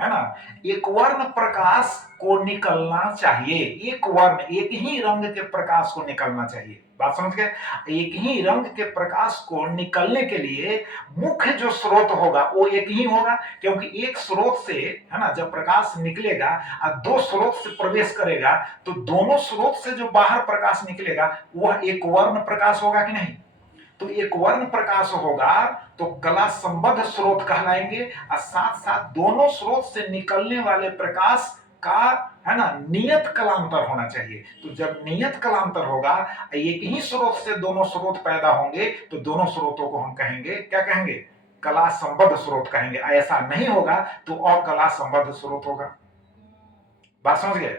है ना, एक वर्ण प्रकाश को निकलना चाहिए। एक वर्ण, एक ही रंग के प्रकाश को निकलना चाहिए। बात समझ गए। एक ही रंग के प्रकाश को निकलने के लिए मुख्य जो स्रोत होगा वो एक ही होगा, क्योंकि एक स्रोत से, है ना, जब प्रकाश निकलेगा और दो स्रोत से प्रवेश करेगा तो दोनों स्रोत से जो बाहर प्रकाश निकलेगा वह एक वर्ण प्रकाश होगा कि नहीं। तो एक वर्ण प्रकाश होगा तो कला संबद्ध स्रोत कहलाएंगे। और साथ साथ दोनों स्रोत से निकलने वाले प्रकाश का, है ना, नियत कलांतर होना चाहिए। तो जब नियत कलांतर होगा, एक ही स्रोत से दोनों स्रोत पैदा होंगे तो दोनों स्रोतों को हम कहेंगे, क्या कहेंगे, कला संबद्ध स्रोत कहेंगे। ऐसा नहीं होगा तो अकला संबद्ध स्रोत होगा। बात समझ गए।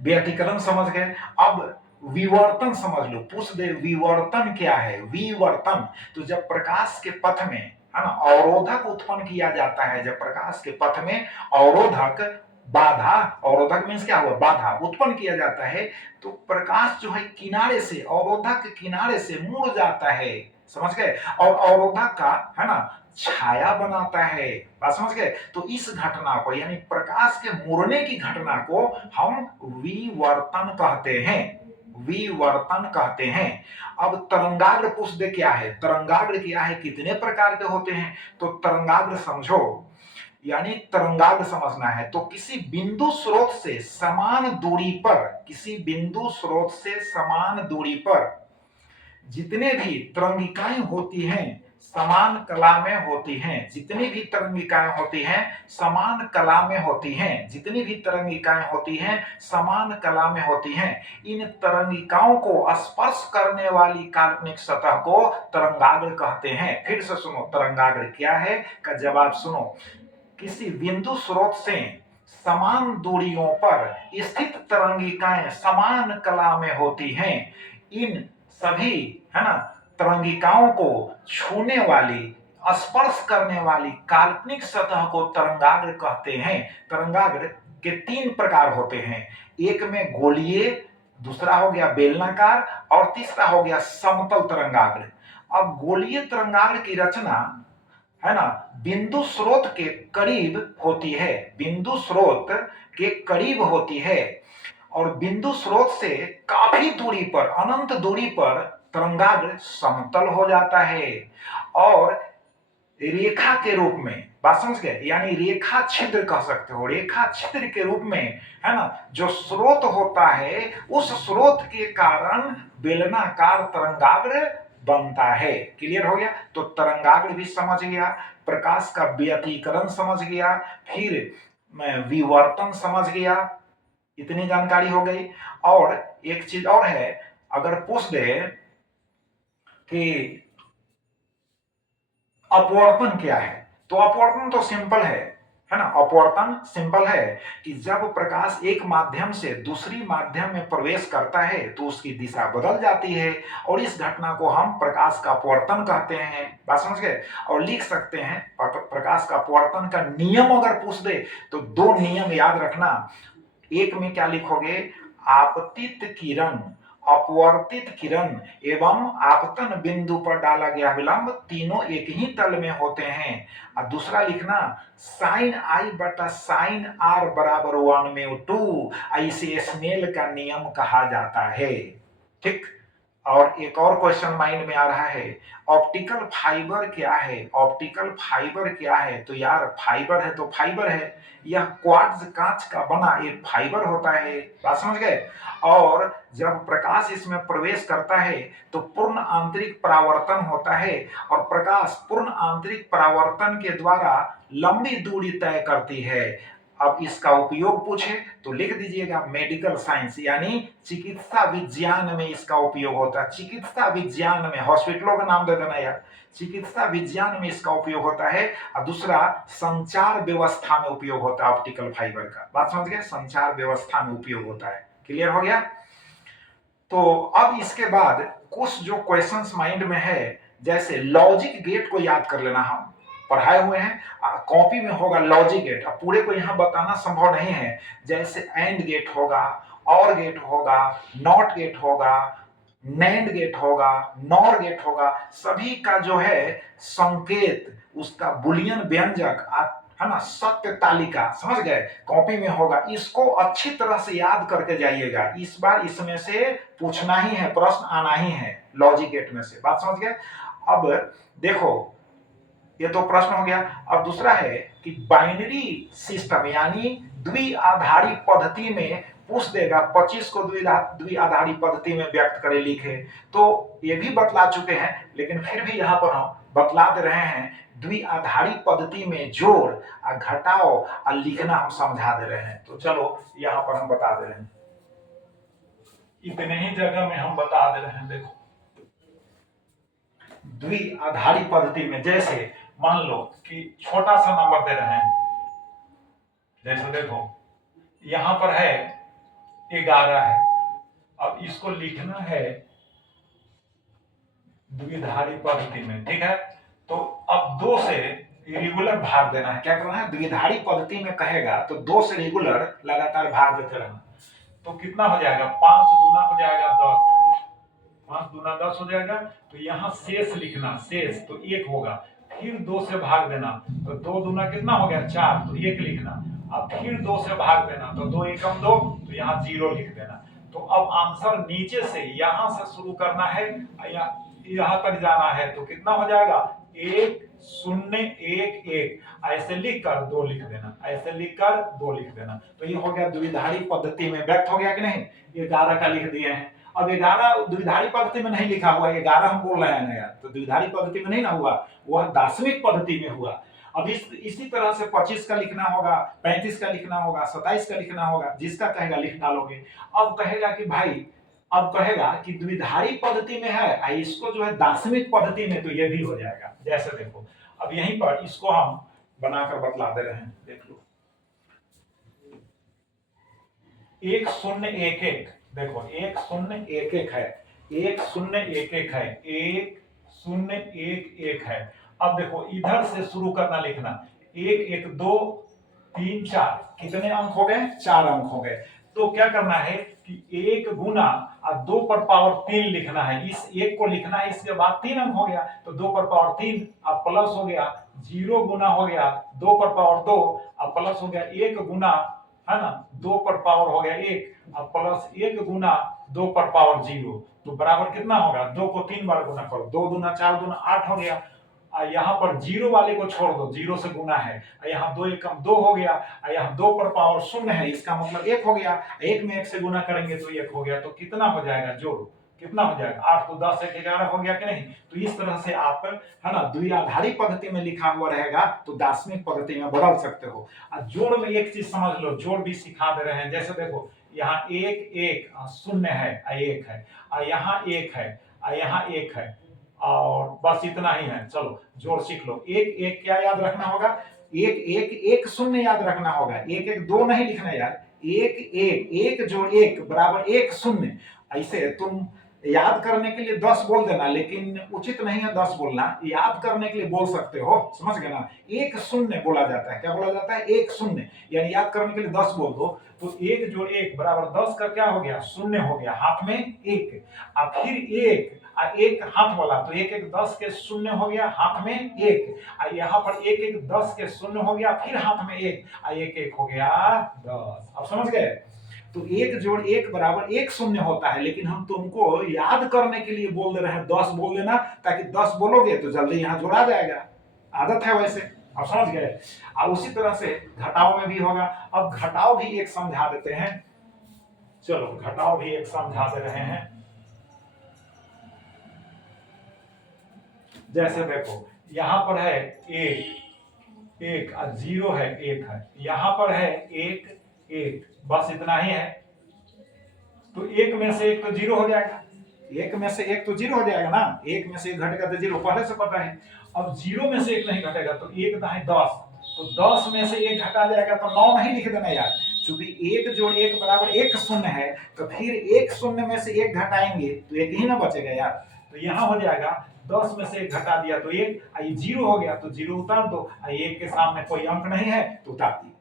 व्यतिकरण समझ गए। अब विवर्तन समझ लो। पूछ दे विवर्तन क्या है। विवर्तन, तो जब प्रकाश के पथ में, है ना, अवरोधक उत्पन्न किया जाता है, जब प्रकाश के पथ में अवरोधक, बाधा, अवरोधक मीन्स क्या हुआ, बाधा उत्पन्न किया जाता है तो प्रकाश जो है किनारे से, अवरोधक के किनारे से मुड़ जाता है। समझ गए। और अवरोधक का, है ना, छाया बनाता है। बात समझ गए। तो इस घटना को, यानी प्रकाश के मुड़ने की घटना को हम विवर्तन कहते हैं। विवर्तन कहते हैं। अब तरंगाग्र पुष्प क्या है, तरंगाग्र क्या है, कितने प्रकार के होते हैं, तो तरंगाग्र समझो, यानी तरंगाग्र समझना है तो किसी बिंदु स्रोत से समान दूरी पर, किसी बिंदु स्रोत से समान दूरी पर जितने भी तरंगिकाएं होती हैं समान कला में होती हैं, जितनी भी तरंगिकाएं होती हैं समान कला में होती हैं, जितनी भी तरंगिकाएं होती हैं समान कला में होती हैं, इन तरंगिकाओं को स्पर्श करने वाली काल्पनिक सतह को तरंगाग्र कहते हैं। फिर से सुनो, तरंगाग्र क्या है का जवाब सुनो, किसी बिंदु स्रोत से समान दूरियों पर स्थित तरंगिकाएं समान कला में होती हैं, इन सभी है ना तरंगिकाओं को छूने वाली, स्पर्श करने वाली काल्पनिक सतह को तरंगाग्र कहते हैं। तरंगाग्र के तीन प्रकार होते हैं, एक में गोलीय, दूसरा हो गया बेलनाकार और तीसरा हो गया समतल तरंगाग्र। अब गोलीय तरंगाग्र की रचना है ना बिंदु स्रोत के करीब होती है, बिंदु स्रोत के करीब होती है और बिंदु स्रोत से काफी दूरी पर, अनंत दूरी पर तरंगाग्र समतल हो जाता है और रेखा के रूप में, बात समझ गए, यानी रेखा छिद्र कह सकते हो, रेखा छिद्र के रूप में है ना जो स्रोत होता है उस स्रोत के कारण बेलनाकार तरंगाग्र बनता है। क्लियर हो गया, तो तरंगाग्र भी समझ गया, प्रकाश का व्यतिकरण समझ गया, फिर मैं विवर्तन समझ गया, इतनी जानकारी हो गई। और एक चीज और है, अगर पूछ दे कि अपवर्तन क्या है, तो अपवर्तन तो सिंपल है ना, अपवर्तन सिंपल है कि जब प्रकाश एक माध्यम से दूसरी माध्यम में प्रवेश करता है तो उसकी दिशा बदल जाती है और इस घटना को हम प्रकाश का अपवर्तन कहते हैं। बात समझ गए, और लिख सकते हैं प्रकाश का अपवर्तन का नियम अगर पूछ दे तो दो नियम याद रखना, एक में क्या लिखोगे, आपतित किरण, अपवर्तित किरण एवं आपतन बिंदु पर डाला गया विलंब तीनों एक ही तल में होते हैं। और दूसरा लिखना साइन आई बटा साइन आर बराबर 1/2, इसे स्नेल का नियम कहा जाता है। ठीक, और एक और क्वेश्चन माइंड में आ रहा है, ऑप्टिकल फाइबर क्या है, ऑप्टिकल फाइबर क्या है, तो यार फाइबर है तो फाइबर है, यह क्वार्ट्ज कांच का बना एक फाइबर होता है। बात समझ गए, और जब प्रकाश इसमें प्रवेश करता है तो पूर्ण आंतरिक परावर्तन होता है और प्रकाश पूर्ण आंतरिक परावर्तन के द्वारा लंबी दूरी तय करती है। अब इसका उपयोग पूछे तो लिख दीजिएगा मेडिकल साइंस, यानी चिकित्सा विज्ञान में इसका उपयोग होता है, चिकित्सा विज्ञान में, हॉस्पिटलों का नाम दे देना यार, चिकित्सा विज्ञान में इसका उपयोग होता है। और दूसरा संचार व्यवस्था में उपयोग होता है ऑप्टिकल फाइबर का। बात समझ गए, संचार व्यवस्था में उपयोग होता है। क्लियर हो गया, तो अब इसके बाद कुछ जो क्वेश्चंस माइंड में है, जैसे लॉजिक गेट को याद कर लेना, हम पढ़ाए हुए हैं, कॉपी में होगा लॉजिक गेट, अब पूरे को यहाँ बताना संभव नहीं है, जैसे एंड गेट होगा, और गेट होगा, नॉट गेट होगा, नैंड गेट होगा, नॉर गेट होगा, सभी का जो है संकेत, उसका बुलियन व्यंजक है ना, सत्य तालिका, समझ गए, कॉपी में होगा, इसको अच्छी तरह से याद करके जाइएगा, इस बार इसमें से पूछना ही है, प्रश्न आना ही है लॉजिक गेट में से। बात समझ गए, अब देखो ये तो प्रश्न हो गया। अब दूसरा है कि बाइनरी सिस्टम यानी द्विआधारी पद्धति में पूछ देगा 25 को द्विआधारी पद्धति में व्यक्त करे लिखे, तो ये भी बतला चुके हैं लेकिन फिर भी यहाँ पर हम बतला दे रहे हैं, द्विआधारी पद्धति में जोड़ घटाओ और लिखना हम समझा दे रहे हैं। तो चलो यहाँ पर हम बता दे रहे हैं, इतने ही जगह में हम बता दे रहे हैं। देखो द्विआधारी पद्धति में जैसे मान लो कि छोटा सा नंबर दे रहे हैं, जैसे देखो यहां पर है 11 है, अब इसको लिखना है द्विधारी पद्धति में, ठीक है, तो अब 2 से रेगुलर भाग देना है, क्या करना है, द्विधारी पद्धति में कहेगा तो 2 से रेगुलर लगातार भाग देते रहना, तो कितना हो जाएगा, 5 दूना हो जाएगा 10, 5 दूना 10 हो जाएगा, तो यहाँ शेष लिखना, शेष तो 1 होगा, फिर 2 से भाग देना, तो 2 दूना कितना हो गया 4, तो 1 लिखना, अब फिर 2 से भाग देना, तो 2 एकम 2, तो यहाँ 0 लिख देना, तो अब आंसर नीचे से यहां से शुरू करना है, यहां तक जाना है, तो कितना हो जाएगा 1 0 1 1, ऐसे लिखकर 2 लिख देना, ऐसे लिखकर 2 लिख देना। तो ये हो गया द्विधारी पद्धति में व्यक्त हो गया कि नहीं, 11 का लिख दिए हैं। अब 11 द्विधारी पद्धति में नहीं लिखा हुआ, 11 हम बोल रहे हैं ना यार, तो द्विधारी पद्धति में नहीं ना हुआ, वह दार्शनिक पद्धति में हुआ। अब इसी तरह से 25 का लिखना होगा, 35 का लिखना होगा, 27 का लिखना होगा, जिसका कहेगा लिख डालोगे। अब कहेगा कि भाई, अब कहेगा कि द्विधारी पद्धति में है, इसको जो है दार्शनिक पद्धति में, तो ये भी हो जाएगा। जैसे देखो, अब यहीं पर इसको हम बनाकर बतला दे रहे हैं, देख लो 1 0 1 1, देखो 1 0 1 1 है, 1 0 1 1 है, 1 0 1 1 है। अब देखो इधर से शुरू करना लिखना, 1 1 2 3 4, कितने अंक हो गए, 4 अंक हो गए। तो क्या करना है कि 1 गुना और 2 पर पावर 3 लिखना है, इस 1 को लिखना है, इसके बाद 3 अंक हो गया, तो 2 पर पावर 3 और प्लस हो गया, 0 गुना हो गया 2 पर पावर 2 और प्लस हो गया 1 गुना, है ना, 2 पर पावर हो गया 1 और प्लस 1 गुना 2 पर पावर 0, तो बराबर कितना होगा, 2 को 3 बार गुना करो, 2 दूना 4 दूना 8 हो गया। यहाँ पर 0 वाले को छोड़ दो, 0 से गुना है, यहाँ 2 एकम 2 हो गया, यहाँ 2 पर पावर 0 है, इसका मतलब 1 हो गया, 1 में 1 से गुना करेंगे तो 1 हो गया। तो कितना हो जाएगा, जोड़ो कितना हो जाएगा, 8 तो 10 1 11 हो गया कि नहीं। तो इस तरह से आप, है ना, द्विआधारी पद्धति में लिखा हुआ रहेगा तो दार्शनिक पद्धति में बदल सकते हो। और जोड़ में एक चीज समझ लो, जोड़ भी सिखा दे रहे हैं। जैसे देखो यहाँ 1 1 0 है, 1 है, यहाँ 1 है, यहाँ 1 है, और बस इतना ही है। चलो जोड़ सीख लो। 1 1 क्या याद रखना होगा, 1 1 1 0 याद रखना होगा, 1 1 2 नहीं लिखना यार, 1 1 1 जोड़ 1 बराबर 1 0। ऐसे तुम याद करने के लिए 10 बोल देना, लेकिन उचित नहीं है 10 बोलना, याद करने के लिए बोल सकते हो, समझ गए ना। 1 0 बोला जाता है, क्या बोला जाता है, 1 0, यानी याद करने के लिए 10 बोल दो, तो 1 जोड़ 1 बराबर 10 का क्या हो गया, 0 हो गया, हाथ में 1, और फिर 1 1 हाथ वाला, तो 1 1 10 के 0 हो गया, हाथ में 1, यहाँ पर 1 1 10 के 0 हो गया, फिर हाथ में 1, 1 1 हो गया 10। अब समझ गए। तो 1 जोड़ 1 बराबर 1 0 होता है, लेकिन हम तुमको याद करने के लिए बोल दे रहे हैं 10 बोल देना, ताकि 10 बोलोगे तो जल्दी यहाँ जोड़ा जाएगा, आदत है वैसे। अब समझ गए। और उसी तरह से घटाव में भी होगा। अब घटाव भी एक समझा देते हैं, चलो घटाव भी एक समझा दे रहे हैं। जैसे देखो यहां पर है 1 1 और 0 है 1 है, यहां पर है 1 1, बस इतना ही है। तो 1 में से 1 तो 0 हो जाएगा, 1 में से 1 तो 0 हो जाएगा ना, 1 में से 1 घटेगा तो 0, पहले से पता है। अब 0 में से 1 नहीं घटेगा, तो 1 दाएं 10, तो 10 में से 1 घटा जाएगा, तो 9 नहीं लिख देना यार, क्योंकि 1 जोड़ 1 बराबर 1 0 है, तो फिर 1 0 में से 1 घटाएंगे तो 1 ही ना बचेगा यार। तो यहाँ हो जाएगा 10 में से 1 घटा दिया तो 1, ये 0 हो गया, तो 0 उतार दो, 1 के सामने कोई अंक नहीं है तो उतार दिए।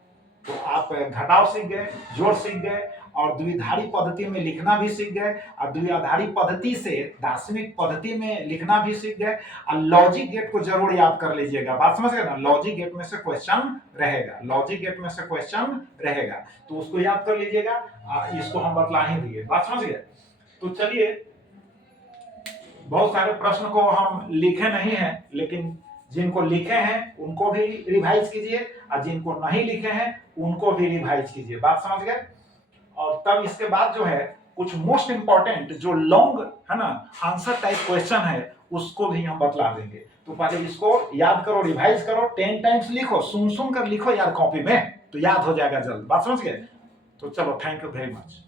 तो आप घटाव सीख गए, जोड़ सीख गए, और द्विधारी पद्धति में लिखना भी सीख गए, और द्विआधारी पद्धति से दार्शनिक पद्धति में लिखना भी सीख गए। और लॉजिक गेट को जरूर याद कर लीजिएगा, बात समझ गए ना, लॉजिक गेट में से क्वेश्चन रहेगा, लॉजिक गेट में से क्वेश्चन रहेगा, तो उसको याद कर लीजिएगा। इसको हम बतला ही दिए, बात समझ गए। तो चलिए, बहुत सारे प्रश्न को हम लिखे नहीं है, लेकिन जिनको लिखे हैं उनको भी रिवाइज कीजिए, और जिनको नहीं लिखे हैं उनको भी रिवाइज कीजिए, बात समझ गए। और तब इसके बाद जो है कुछ मोस्ट इंपॉर्टेंट जो लॉन्ग, है ना, आंसर टाइप क्वेश्चन है, उसको भी हम बतला देंगे। तो पहले इसको याद करो, रिवाइज करो, 10 टाइम्स लिखो, सुन सुन कर लिखो यार कॉपी में, तो याद हो जाएगा जल्द, बात समझ गए। तो चलो, थैंक यू वेरी मच।